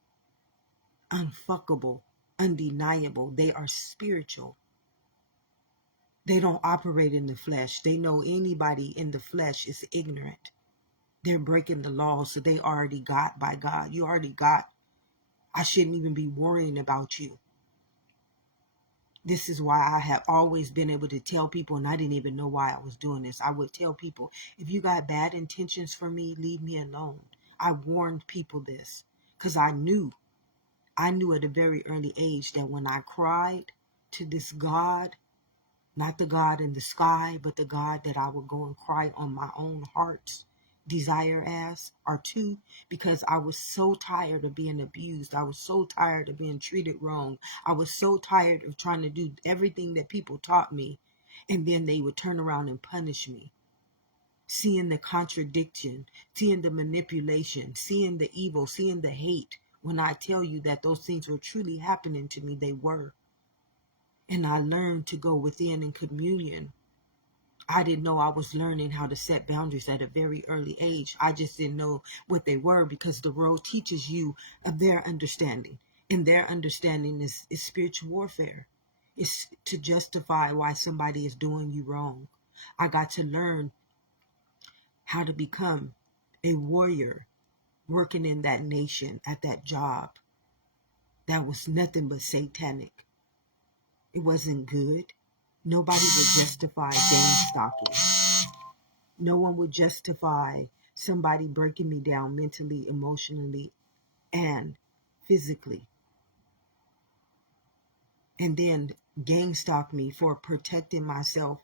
Unfuckable, undeniable. They are spiritual. They don't operate in the flesh. They know anybody in the flesh is ignorant. They're breaking the law, so they already got by God. You already got. I shouldn't even be worrying about you. This is why I have always been able to tell people, and I didn't even know why I was doing this. I would tell people, if you got bad intentions for me, leave me alone. I warned people this because I knew at a very early age that when I cried to this God, not the God in the sky, but the God that I would go and cry on my own heart's desire as, or to, because I was so tired of being abused. I was so tired of being treated wrong. I was so tired of trying to do everything that people taught me, and then they would turn around and punish me. Seeing the contradiction, seeing the manipulation, seeing the evil, seeing the hate. When I tell you that those things were truly happening to me, they were. And I learned to go within in communion. I didn't know I was learning how to set boundaries at a very early age. I just didn't know what they were because the world teaches you of their understanding. And their understanding is spiritual warfare. It's to justify why somebody is doing you wrong. I got to learn how to become a warrior working in that nation at that job that was nothing but satanic. It wasn't good. Nobody would justify gang stalking. No one would justify somebody breaking me down mentally, emotionally, and physically. And then gang stalk me for protecting myself.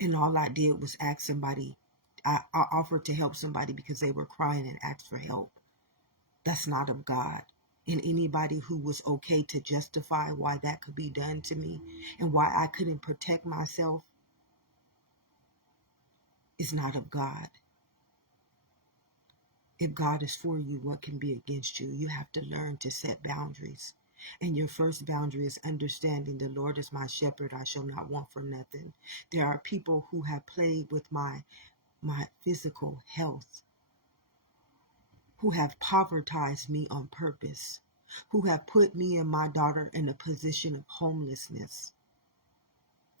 And all I did was ask somebody, I offered to help somebody because they were crying and asked for help. That's not of God. And anybody who was okay to justify why that could be done to me and why I couldn't protect myself is not of God. If God is for you, what can be against you? You have to learn to set boundaries. And your first boundary is understanding the Lord is my shepherd, I shall not want for nothing. There are people who have played with my physical health, who have povertized me on purpose, who have put me and my daughter in a position of homelessness.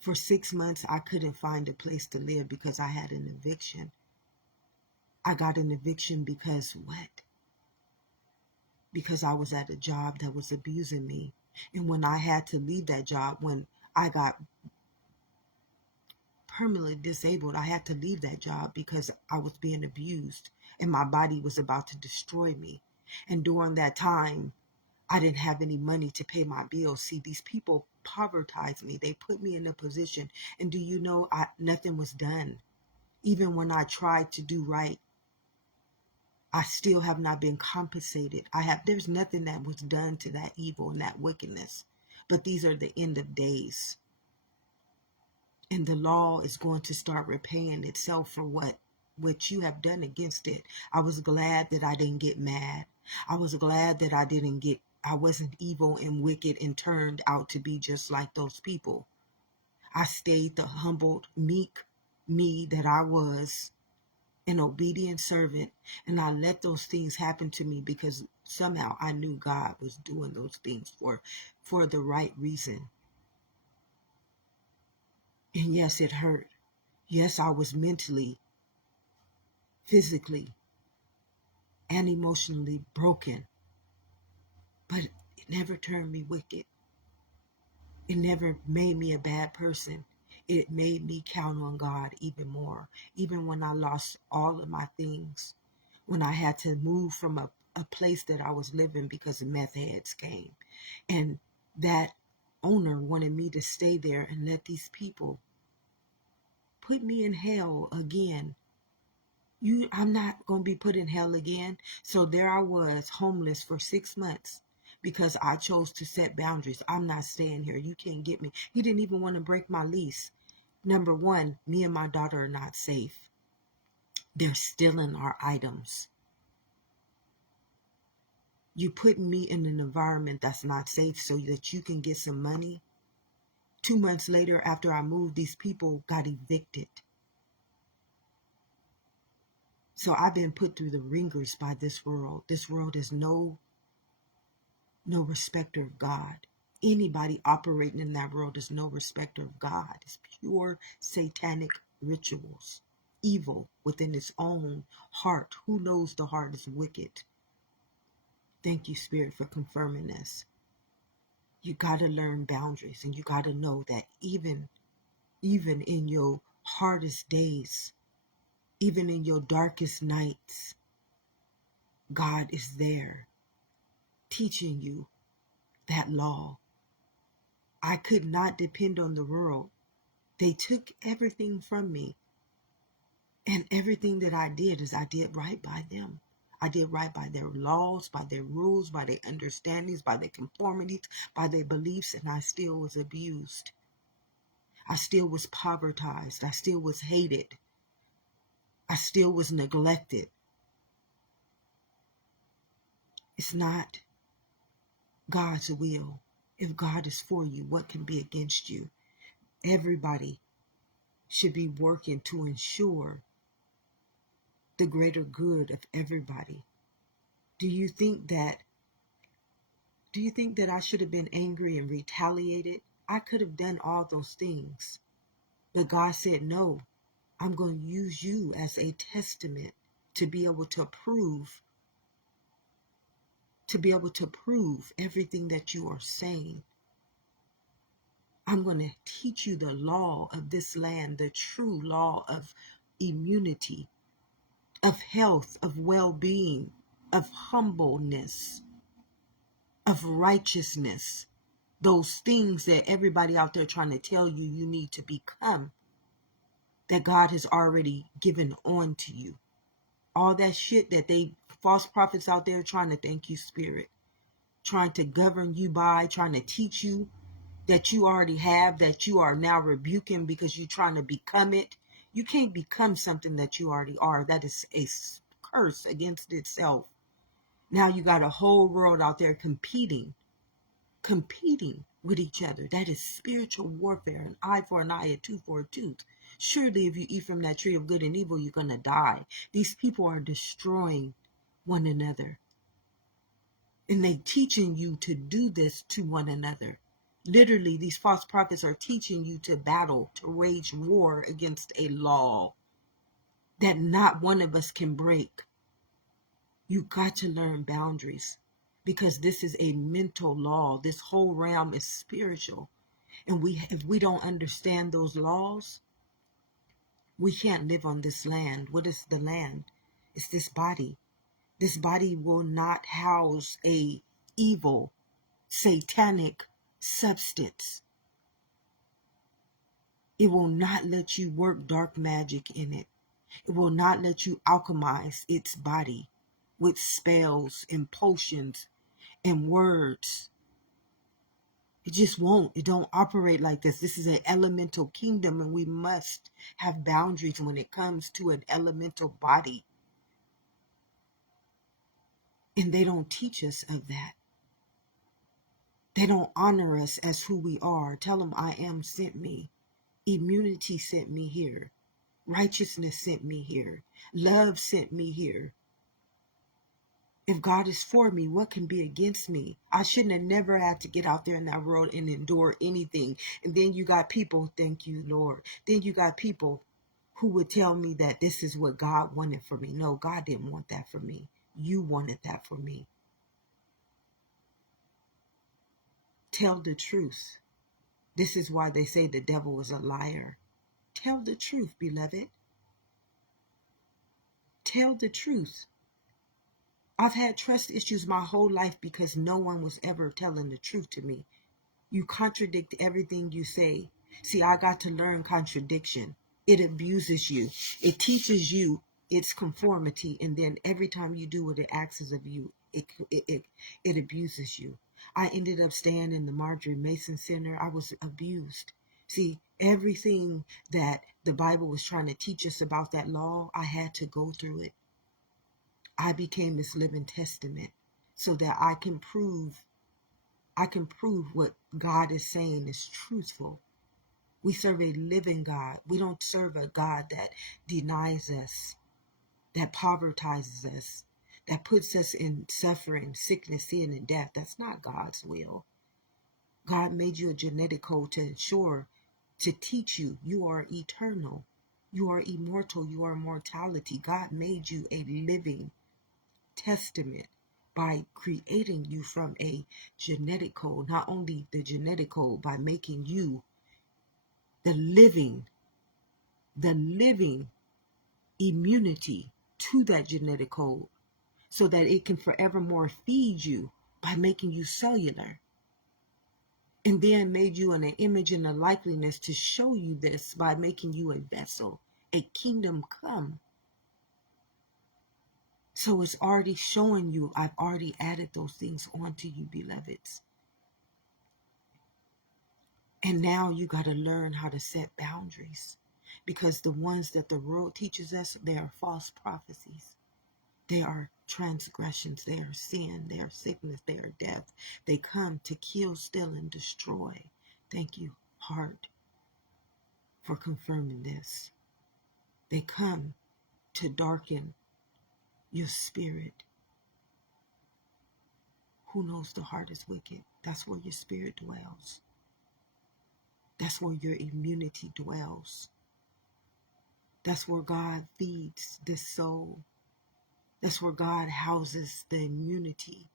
For 6 months, I couldn't find a place to live because I had an eviction. I got an eviction because what? Because I was at a job that was abusing me. And when I had to leave that job, when I got permanently disabled, I had to leave that job because I was being abused and my body was about to destroy me. And during that time, I didn't have any money to pay my bills. See, these people povertized me. They put me in a position. And do you know, nothing was done. Even when I tried to do right, I still have not been compensated. There's nothing that was done to that evil and that wickedness. But these are the end of days. And the law is going to start repaying itself for what you have done against it. I was glad that I didn't get mad. I was glad that I wasn't evil and wicked and turned out to be just like those people. I stayed the humbled, meek me that I was, an obedient servant, and I let those things happen to me because somehow I knew God was doing those things for the right reason. And yes, it hurt. Yes, I was mentally, physically, and emotionally broken, but it never turned me wicked. It never made me a bad person. It made me count on God even more. Even when I lost all of my things, when I had to move from a place that I was living because meth heads came. And that owner wanted me to stay there and let these people put me in hell again. I'm not going to be put in hell again. So there I was, homeless for 6 months because I chose to set boundaries. I'm not staying here. You can't get me. He didn't even want to break my lease. Number one, me and my daughter are not safe. They're stealing our items. You putting me in an environment that's not safe so that you can get some money. 2 months later, after I moved, these people got evicted. So I've been put through the ringers by this world. This world is no respecter of God. Anybody operating in that world is no respecter of God. It's pure satanic rituals. Evil within its own heart. Who knows the heart is wicked? Thank you, Spirit, for confirming this. You got to learn boundaries, and you got to know that even in your hardest days, even in your darkest nights, God is there teaching you that law. I could not depend on the world. They took everything from me. And everything that I did is I did right by them. I did right by their laws, by their rules, by their understandings, by their conformities, by their beliefs, and I still was abused. I still was povertized. I still was hated. I still was neglected. It's not God's will. If God is for you, what can be against you? Everybody should be working to ensure the greater good of everybody. Do you think that I should have been angry and retaliated? I could have done all those things. But God said, no, I'm going to use you as a testament to be able to prove everything that you are saying. I'm going to teach you the law of this land, the true law of immunity, of health, of well-being, of humbleness, of righteousness. Those things that everybody out there trying to tell you you need to become, that God has already given on to you. All that shit that false prophets out there trying to, thank you, Spirit, trying to govern you by, trying to teach you that you already have, that you are now rebuking because you're trying to become it. You can't become something that you already are. That is a curse against itself. Now you got a whole world out there competing with each other. That is spiritual warfare. An eye for an eye, a tooth for a tooth. Surely if you eat from that tree of good and evil, you're going to die. These people are destroying one another. And they teaching you to do this to one another. Literally, these false prophets are teaching you to battle, to wage war against a law that not one of us can break. You got to learn boundaries, because this is a mental law. This whole realm is spiritual. And if we don't understand those laws, we can't live on this land. What is the land? It's this body. This body will not house a evil, satanic substance. It will not let you work dark magic in it. It will not let you alchemize its body with spells and potions and words. It just won't. It don't operate like this. This is an elemental kingdom, and we must have boundaries when it comes to an elemental body. And they don't teach us of that. They don't honor us as who we are. Tell them I am sent me. Immunity sent me here. Righteousness sent me here. Love sent me here. If God is for me, what can be against me? I shouldn't have never had to get out there in that world and endure anything. And then you got people, thank you, Lord. Then you got people who would tell me that this is what God wanted for me. No, God didn't want that for me. You wanted that for me. Tell the truth. This is why they say the devil is a liar. Tell the truth, beloved. Tell the truth. I've had trust issues my whole life because no one was ever telling the truth to me. You contradict everything you say. See, I got to learn contradiction. It abuses you. It teaches you its conformity, and then every time you do what it asks of you, it abuses you. I ended up staying in the Marjorie Mason Center. I was abused. See, everything that the Bible was trying to teach us about that law, I had to go through it. I became this living testament so that I can prove what God is saying is truthful. We serve a living God. We don't serve a God that denies us, that povertizes us, that puts us in suffering, sickness, sin, and death. That's not God's will. God made you a genetic code to ensure, to teach you, you are eternal. You are immortal. You are mortality. God made you a living testament by creating you from a genetic code. Not only the genetic code, by making you the living immunity to that genetic code, so that it can forevermore feed you by making you cellular. And then made you in an image and a likeness to show you this by making you a vessel, a kingdom come. So it's already showing you, I've already added those things onto you, beloveds. And now you got to learn how to set boundaries, because the ones that the world teaches us, they are false prophecies. They are transgressions. They are sin. They are sickness. They are death. They come to kill, steal, and destroy. Thank you, heart, for confirming this. They come to darken your spirit. Who knows the heart is wicked? That's where your spirit dwells. That's where your immunity dwells. That's where God feeds the soul. That's where God houses the immunity.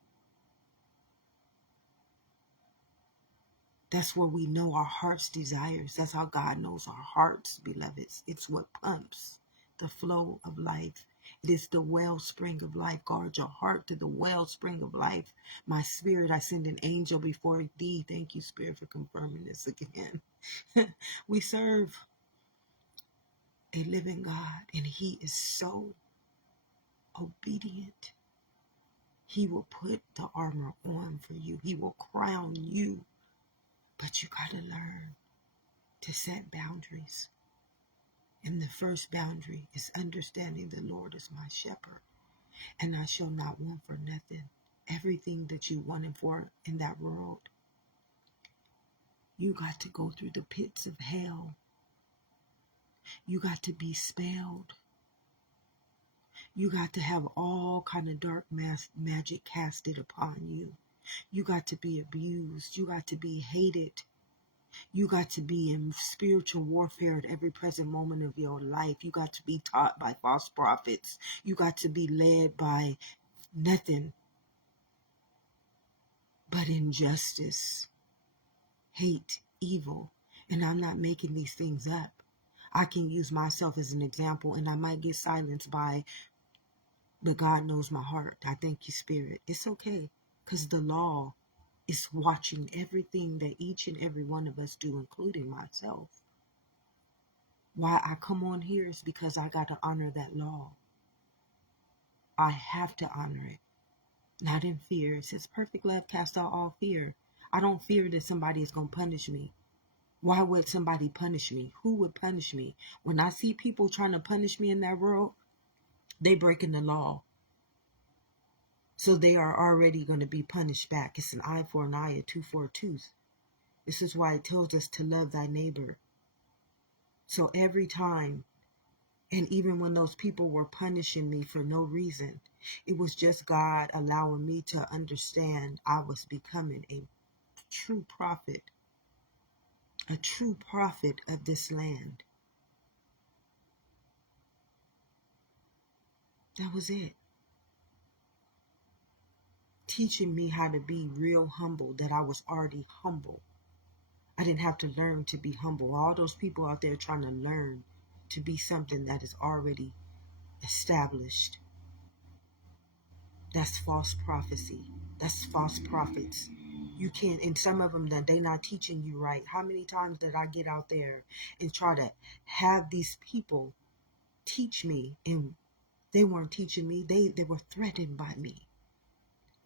That's where we know our heart's desires. That's how God knows our hearts, beloveds. It's what pumps the flow of life. It is the wellspring of life. Guard your heart to the wellspring of life. My spirit, I send an angel before thee. Thank you, Spirit, for confirming this again. We serve a living God, and he is so obedient. He will put the armor on for you. He will crown you. But you got to learn to set boundaries. And the first boundary is understanding the Lord is my shepherd, and I shall not want for nothing. Everything that you wanted for in that world, you got to go through the pits of hell. You got to be spelled. You got to have all kind of dark magic casted upon you. You got to be abused. You got to be hated. You got to be in spiritual warfare at every present moment of your life. You got to be taught by false prophets. You got to be led by nothing but injustice, hate, evil. And I'm not making these things up. I can use myself as an example, and I might get silenced by, but God knows my heart. I thank you, Spirit. It's okay, because the law is watching everything that each and every one of us do, including myself. Why I come on here is because I got to honor that law. I have to honor it. Not in fear. It says perfect love casts out all fear. I don't fear that somebody is going to punish me. Why would somebody punish me? Who would punish me? When I see people trying to punish me in that world, they breaking the law. So they are already going to be punished back. It's an eye for an eye, a tooth for a tooth. This is why it tells us to love thy neighbor. So every time, and even when those people were punishing me for no reason, it was just God allowing me to understand I was becoming a true prophet of this land. That was it. Teaching me how to be real humble, that I was already humble. I didn't have to learn to be humble. All those people out there trying to learn to be something that is already established. That's false prophecy. That's false prophets. You can't, and some of them that they not teaching you right. How many times did I get out there and try to have these people teach me, and they weren't teaching me. They were threatened by me.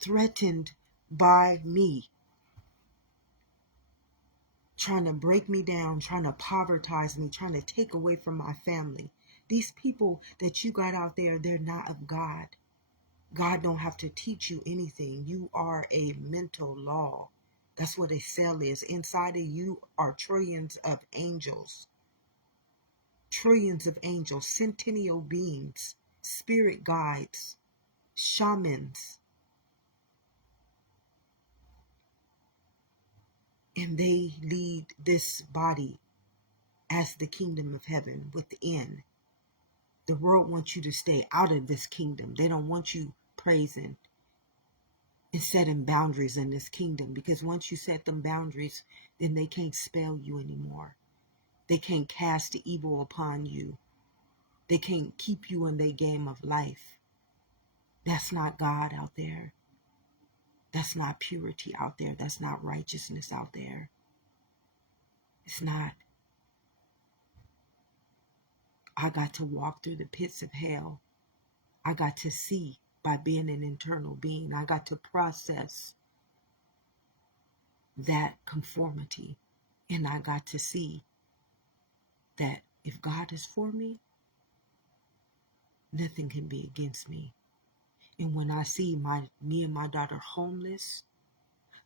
Threatened by me. Trying to break me down, trying to povertize me, trying to take away from my family. These people that you got out there, they're not of God. God don't have to teach you anything. You are a mental law. That's what a cell is. Inside of you are trillions of angels. Trillions of angels, centennial beings, spirit guides, shamans. And they lead this body as the kingdom of heaven within. The world wants you to stay out of this kingdom. They don't want you praising and setting boundaries in this kingdom, because once you set them boundaries, then they can't spell you anymore. They can't cast the evil upon you. They can't keep you in their game of life. That's not God out there. That's not purity out there. That's not righteousness out there. It's not. I got to walk through the pits of hell. I got to see by being an internal being. I got to process that conformity. And I got to see that if God is for me, nothing can be against me. And when I see me and my daughter homeless,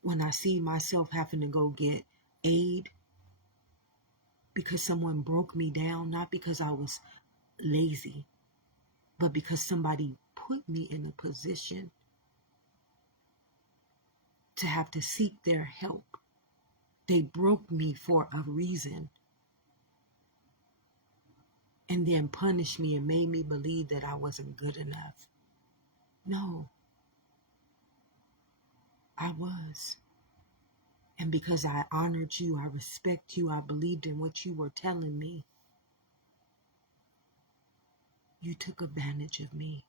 when I see myself having to go get aid because someone broke me down, not because I was lazy, but because somebody put me in a position to have to seek their help. They broke me for a reason, and then punished me and made me believe that I wasn't good enough. No, I was. And because I honored you, I respect you, I believed in what you were telling me, you took advantage of me.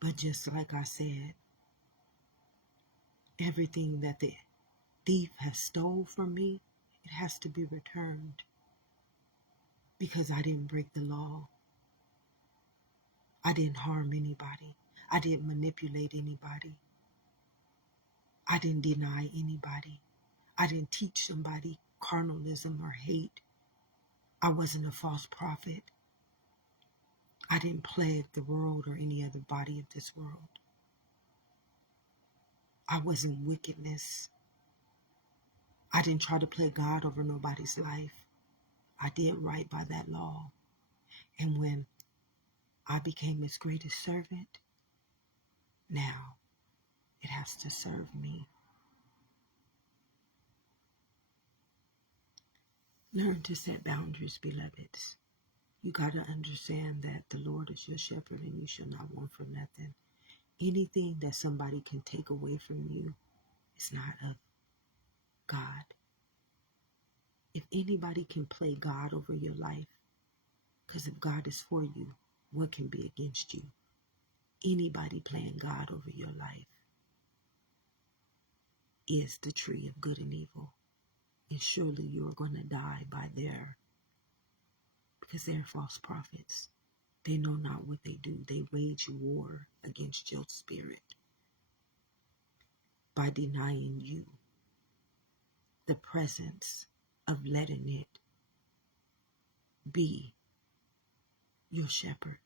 But just like I said, everything that the thief has stole from me, it has to be returned, because I didn't break the law. I didn't harm anybody. I didn't manipulate anybody. I didn't deny anybody. I didn't teach somebody carnalism or hate. I wasn't a false prophet. I didn't plague the world or any other body of this world. I wasn't wickedness. I didn't try to play God over nobody's life. I did right by that law. And when I became his greatest servant, Now it has to serve me. Learn to set boundaries, beloveds. You got to understand that the Lord is your shepherd and you shall not want for nothing. Anything that somebody can take away from you is not of God. If anybody can play God over your life, because if God is for you, what can be against you? Anybody playing God over your life is the tree of good and evil. And surely you are going to die by because they're false prophets. They know not what they do. They wage war against your spirit by denying you the presence of letting it be your shepherd.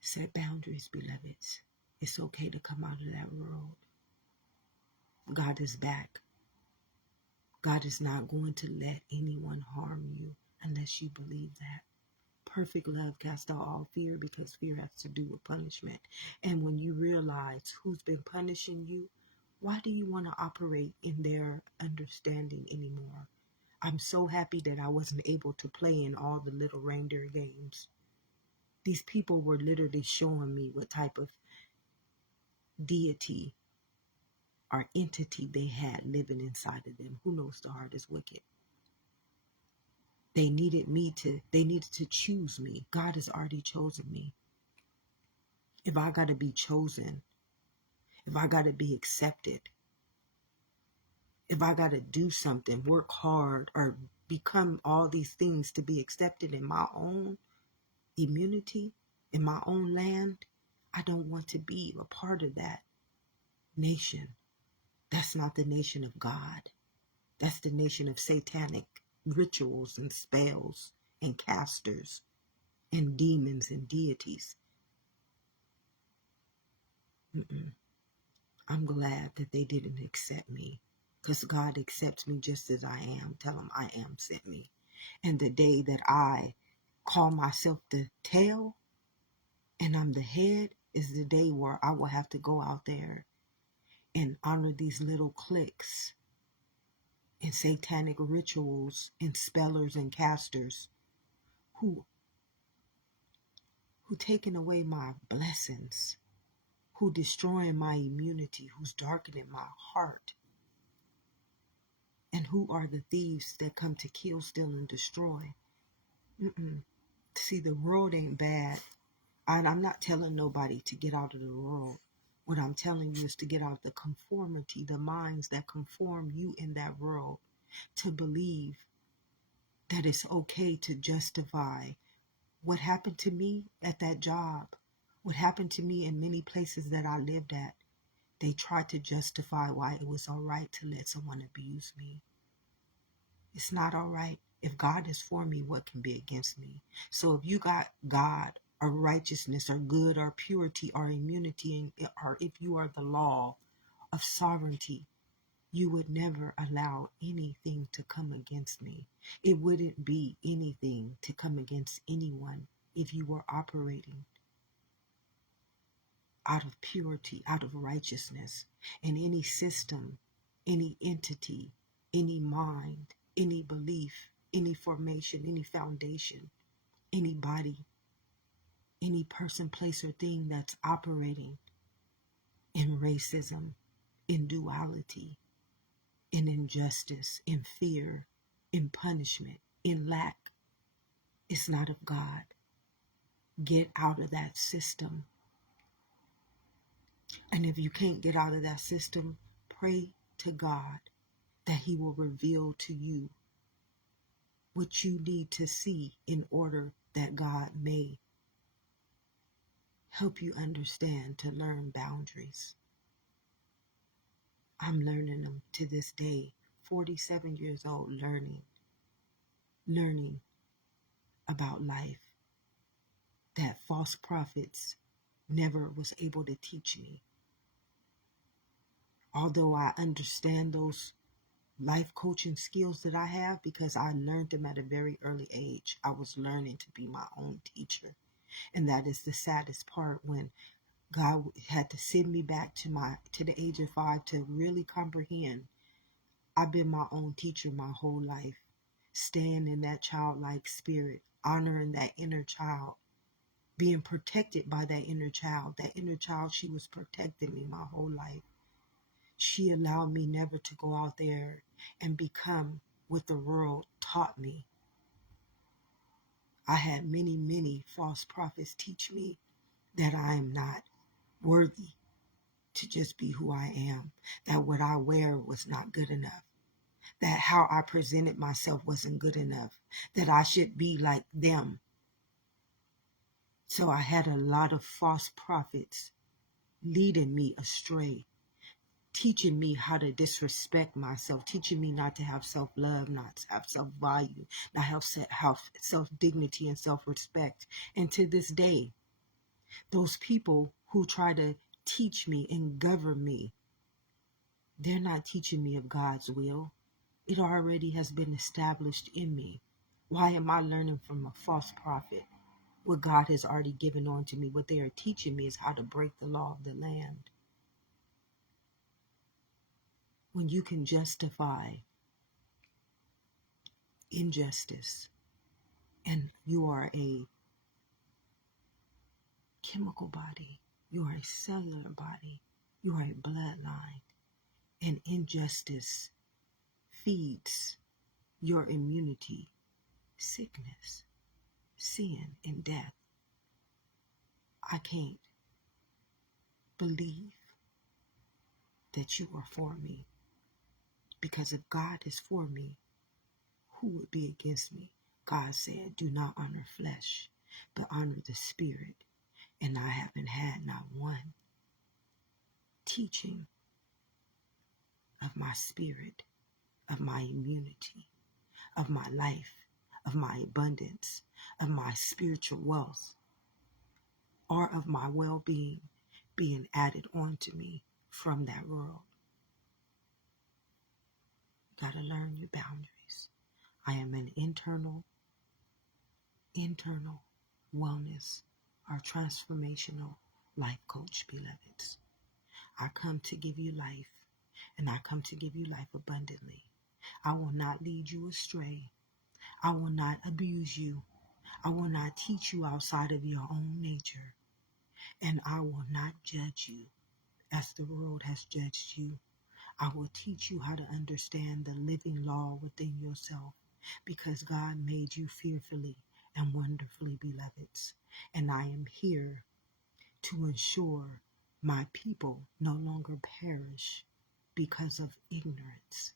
Set boundaries, beloveds. It's okay to come out of that world. God is back. God is not going to let anyone harm you unless you believe that. Perfect love casts out all fear, because fear has to do with punishment. And when you realize who's been punishing you, why do you want to operate in their understanding anymore? I'm so happy that I wasn't able to play in all the little reindeer games. These people were literally showing me what type of deity or entity they had living inside of them. Who knows the heart is wicked? They needed to choose me. God has already chosen me. If I got to be chosen, if I got to be accepted, if I got to do something, work hard, or become all these things to be accepted in my own immunity, in my own land, I don't want to be a part of that nation. That's not the nation of God. That's the nation of satanic rituals and spells and casters and demons and deities. I'm glad that they didn't accept me, because God accepts me just as I am. Tell him I am sent me. And the day that I call myself the tail and I'm the head is the day where I will have to go out there and honor these little cliques and satanic rituals and spellers and casters who taking away my blessings, who destroying my immunity, who's darkening my heart, and who are the thieves that come to kill, steal, and destroy. See, the world ain't bad. I'm not telling nobody to get out of the world. What I'm telling you is to get out of the conformity, the minds that conform you in that world, to believe that it's okay to justify what happened to me at that job, what happened to me in many places that I lived at. They tried to justify why it was all right to let someone abuse me. It's not all right. If God is for me, what can be against me? So if you got God or righteousness or good or purity or immunity, or if you are the law of sovereignty, you would never allow anything to come against me. It wouldn't be anything to come against anyone if you were operating out of purity, out of righteousness. And any system, any entity, any mind, any belief, any formation, any foundation, any body, any person, place, or thing that's operating in racism, in duality, in injustice, in fear, in punishment, in lack, it's not of God. Get out of that system. And if you can't get out of that system, pray to God that he will reveal to you what you need to see in order that God may help you understand to learn boundaries. I'm learning them to this day, 47 years old, learning about life that false prophets never was able to teach me. Although I understand those life coaching skills that I have because I learned them at a very early age. I was learning to be my own teacher. And that is the saddest part, when God had to send me back to the age of 5 to really comprehend. I've been my own teacher my whole life, staying in that childlike spirit, honoring that inner child, being protected by that inner child. That inner child, she was protecting me my whole life. She allowed me never to go out there and become what the world taught me. I had many, many false prophets teach me that I am not worthy to just be who I am, that what I wear was not good enough, that how I presented myself wasn't good enough, that I should be like them. So I had a lot of false prophets leading me astray, teaching me how to disrespect myself, teaching me not to have self-love, not to have self-value, not have self-dignity and self-respect. And to this day, those people who try to teach me and govern me, they're not teaching me of God's will. It already has been established in me. Why am I learning from a false prophet what God has already given on to me? What they are teaching me is how to break the law of the land. When you can justify injustice, and you are a chemical body, you are a cellular body, you are a bloodline, and injustice feeds your immunity, sickness, sin, and death. I can't believe that you are for me, because if God is for me, who would be against me? God said, do not honor flesh, but honor the spirit. And I haven't had not one teaching of my spirit, of my immunity, of my life, of my abundance, of my spiritual wealth, or of my well-being being added on to me from that world. You got to learn your boundaries. I am an internal wellness or transformational life coach, beloveds. I come to give you life, and I come to give you life abundantly. I will not lead you astray. I will not abuse you. I will not teach you outside of your own nature. And I will not judge you as the world has judged you. I will teach you how to understand the living law within yourself, because God made you fearfully and wonderfully, beloveds. And I am here to ensure my people no longer perish because of ignorance,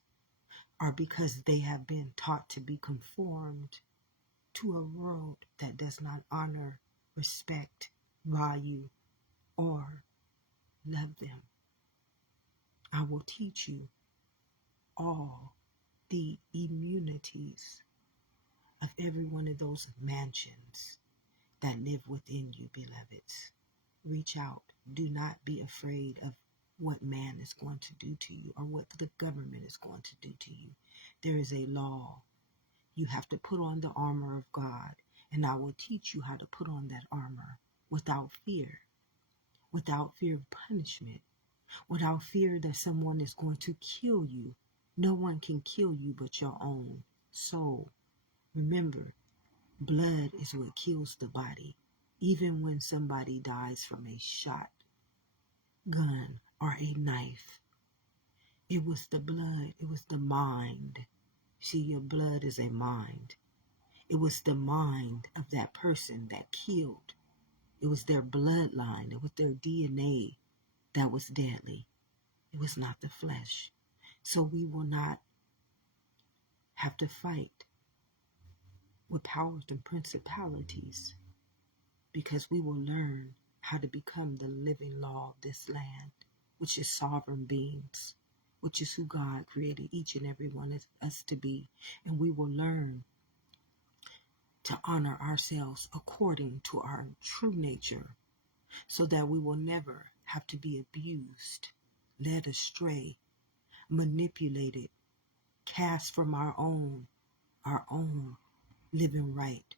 or because they have been taught to be conformed to a world that does not honor, respect, value, or love them. I will teach you all the immunities of every one of those mansions that live within you, beloveds. Reach out. Do not be afraid of what man is going to do to you, or what the government is going to do to you. There is a law. You have to put on the armor of God, and I will teach you how to put on that armor without fear of punishment, without fear that someone is going to kill you. No one can kill you but your own soul. Remember, blood is what kills the body. Even when somebody dies from a shot, gun, or a knife, it was the blood, it was the mind. See, your blood is a mind. It was the mind of that person that killed. It was their bloodline, it was their DNA that was deadly. It was not the flesh. So we will not have to fight with powers and principalities, because we will learn how to become the living law of this land, which is sovereign beings, which is who God created each and every one of us to be. And we will learn to honor ourselves according to our true nature, so that we will never have to be abused, led astray, manipulated, cast from our own living right,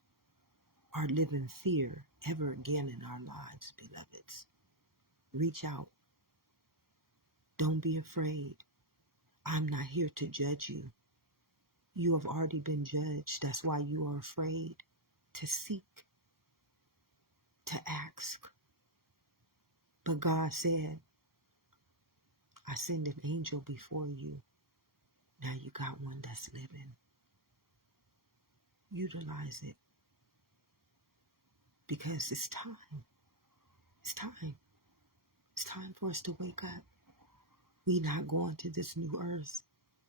or live in fear ever again in our lives, beloveds. Reach out. Don't be afraid. I'm not here to judge you. You have already been judged. That's why you are afraid to seek, to ask. But God said, I send an angel before you. Now you got one that's living. Utilize it. Because it's time. It's time. It's time for us to wake up. We not going to this new earth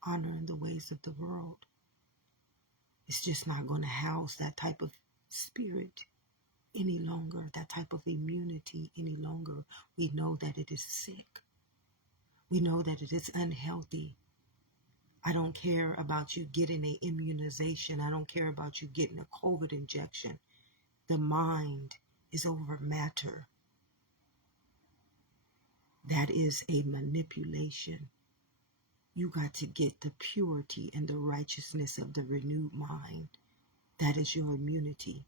honoring the ways of the world. It's just not going to house that type of spirit any longer, that type of immunity any longer. We know that it is sick. We know that it is unhealthy. I don't care about you getting an immunization. I don't care about you getting a COVID injection. The mind is over matter. That is a manipulation. You got to get the purity and the righteousness of the renewed mind. That is your immunity.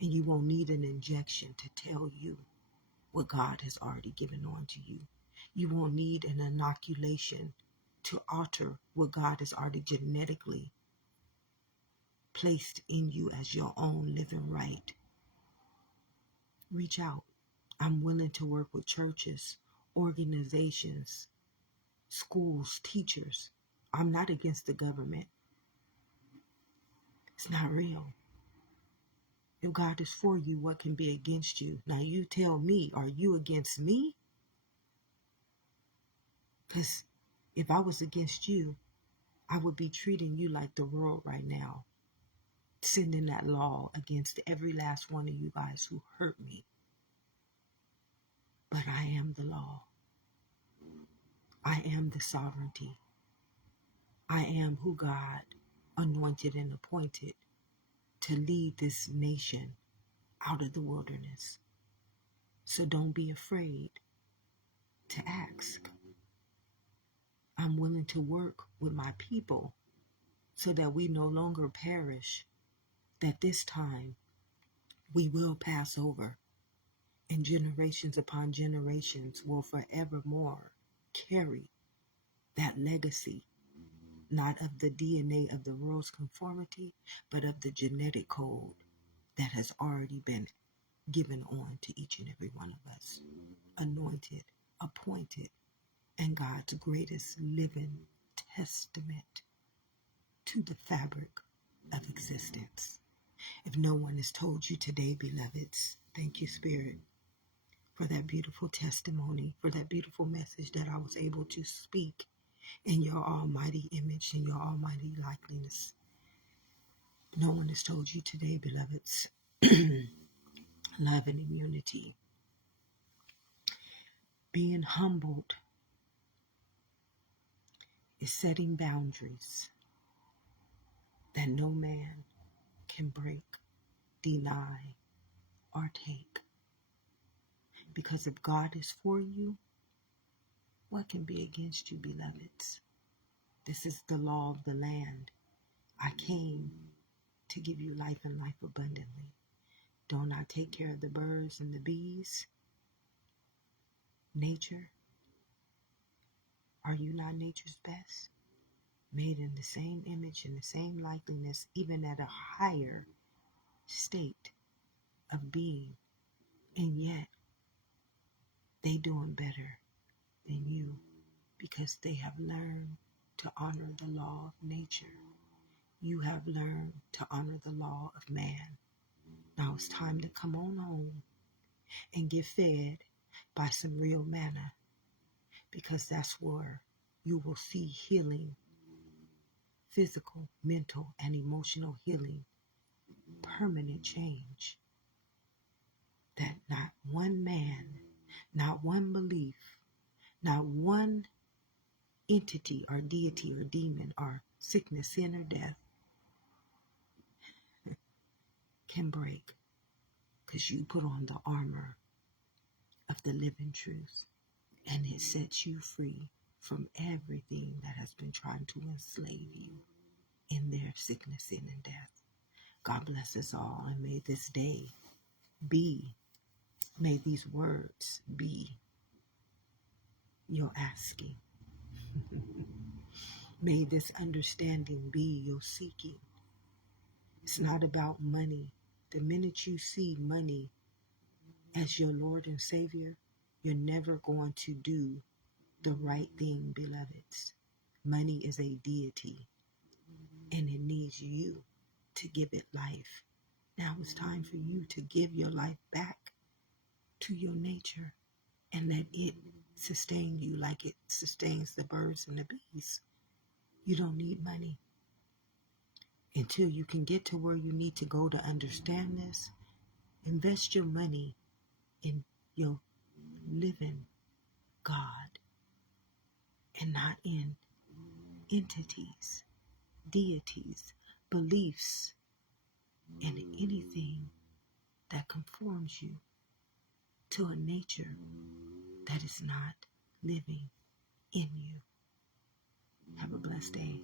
And you won't need an injection to tell you what God has already given on to you. You won't need an inoculation to alter what God has already genetically placed in you as your own living right. Reach out. I'm willing to work with churches, organizations, schools, teachers. I'm not against the government. It's not real. If God is for you, what can be against you? Now you tell me, are you against me? Because if I was against you, I would be treating you like the world right now, sending that law against every last one of you guys who hurt me. But I am the law. I am the sovereignty. I am who God anointed and appointed to lead this nation out of the wilderness. So don't be afraid to ask. I'm willing to work with my people so that we no longer perish, that this time we will pass over, and generations upon generations will forevermore carry that legacy, not of the DNA of the world's conformity, but of the genetic code that has already been given on to each and every one of us, anointed, appointed, and God's greatest living testament to the fabric of existence. If no one has told you today, beloveds, thank you, Spirit, for that beautiful testimony, for that beautiful message that I was able to speak in your almighty image, in your almighty likeness. No one has told you today, beloveds, love and immunity. Being humbled is setting boundaries that no man can break, deny, or take. Because if God is for you, what can be against you, beloveds? This is the law of the land. I came to give you life and life abundantly. Don't I take care of the birds and the bees? Nature, are you not nature's best? Made in the same image and the same likeness, even at a higher state of being. And yet, they doing better than you because they have learned to honor the law of nature. You have learned to honor the law of man. Now it's time to come on home and get fed by some real manna, because that's where you will see healing, physical, mental, and emotional healing, permanent change. That not one man, not one belief, not one entity or deity or demon or sickness, sin, or death can break, because you put on the armor of the living truth, and it sets you free from everything that has been trying to enslave you in their sickness, sin, and death. God bless us all, and may this day be, may these words be your asking. May this understanding be your seeking. It's not about money. The minute you see money as your Lord and Savior, you're never going to do the right thing, beloveds. Money is a deity, and it needs you to give it life. Now it's time for you to give your life back to your nature and let it sustain you like it sustains the birds and the bees. You don't need money. Until you can get to where you need to go to understand this, invest your money in your living God and not in entities, deities, beliefs, and anything that conforms you to a nature that is not living in you. Have a blessed day.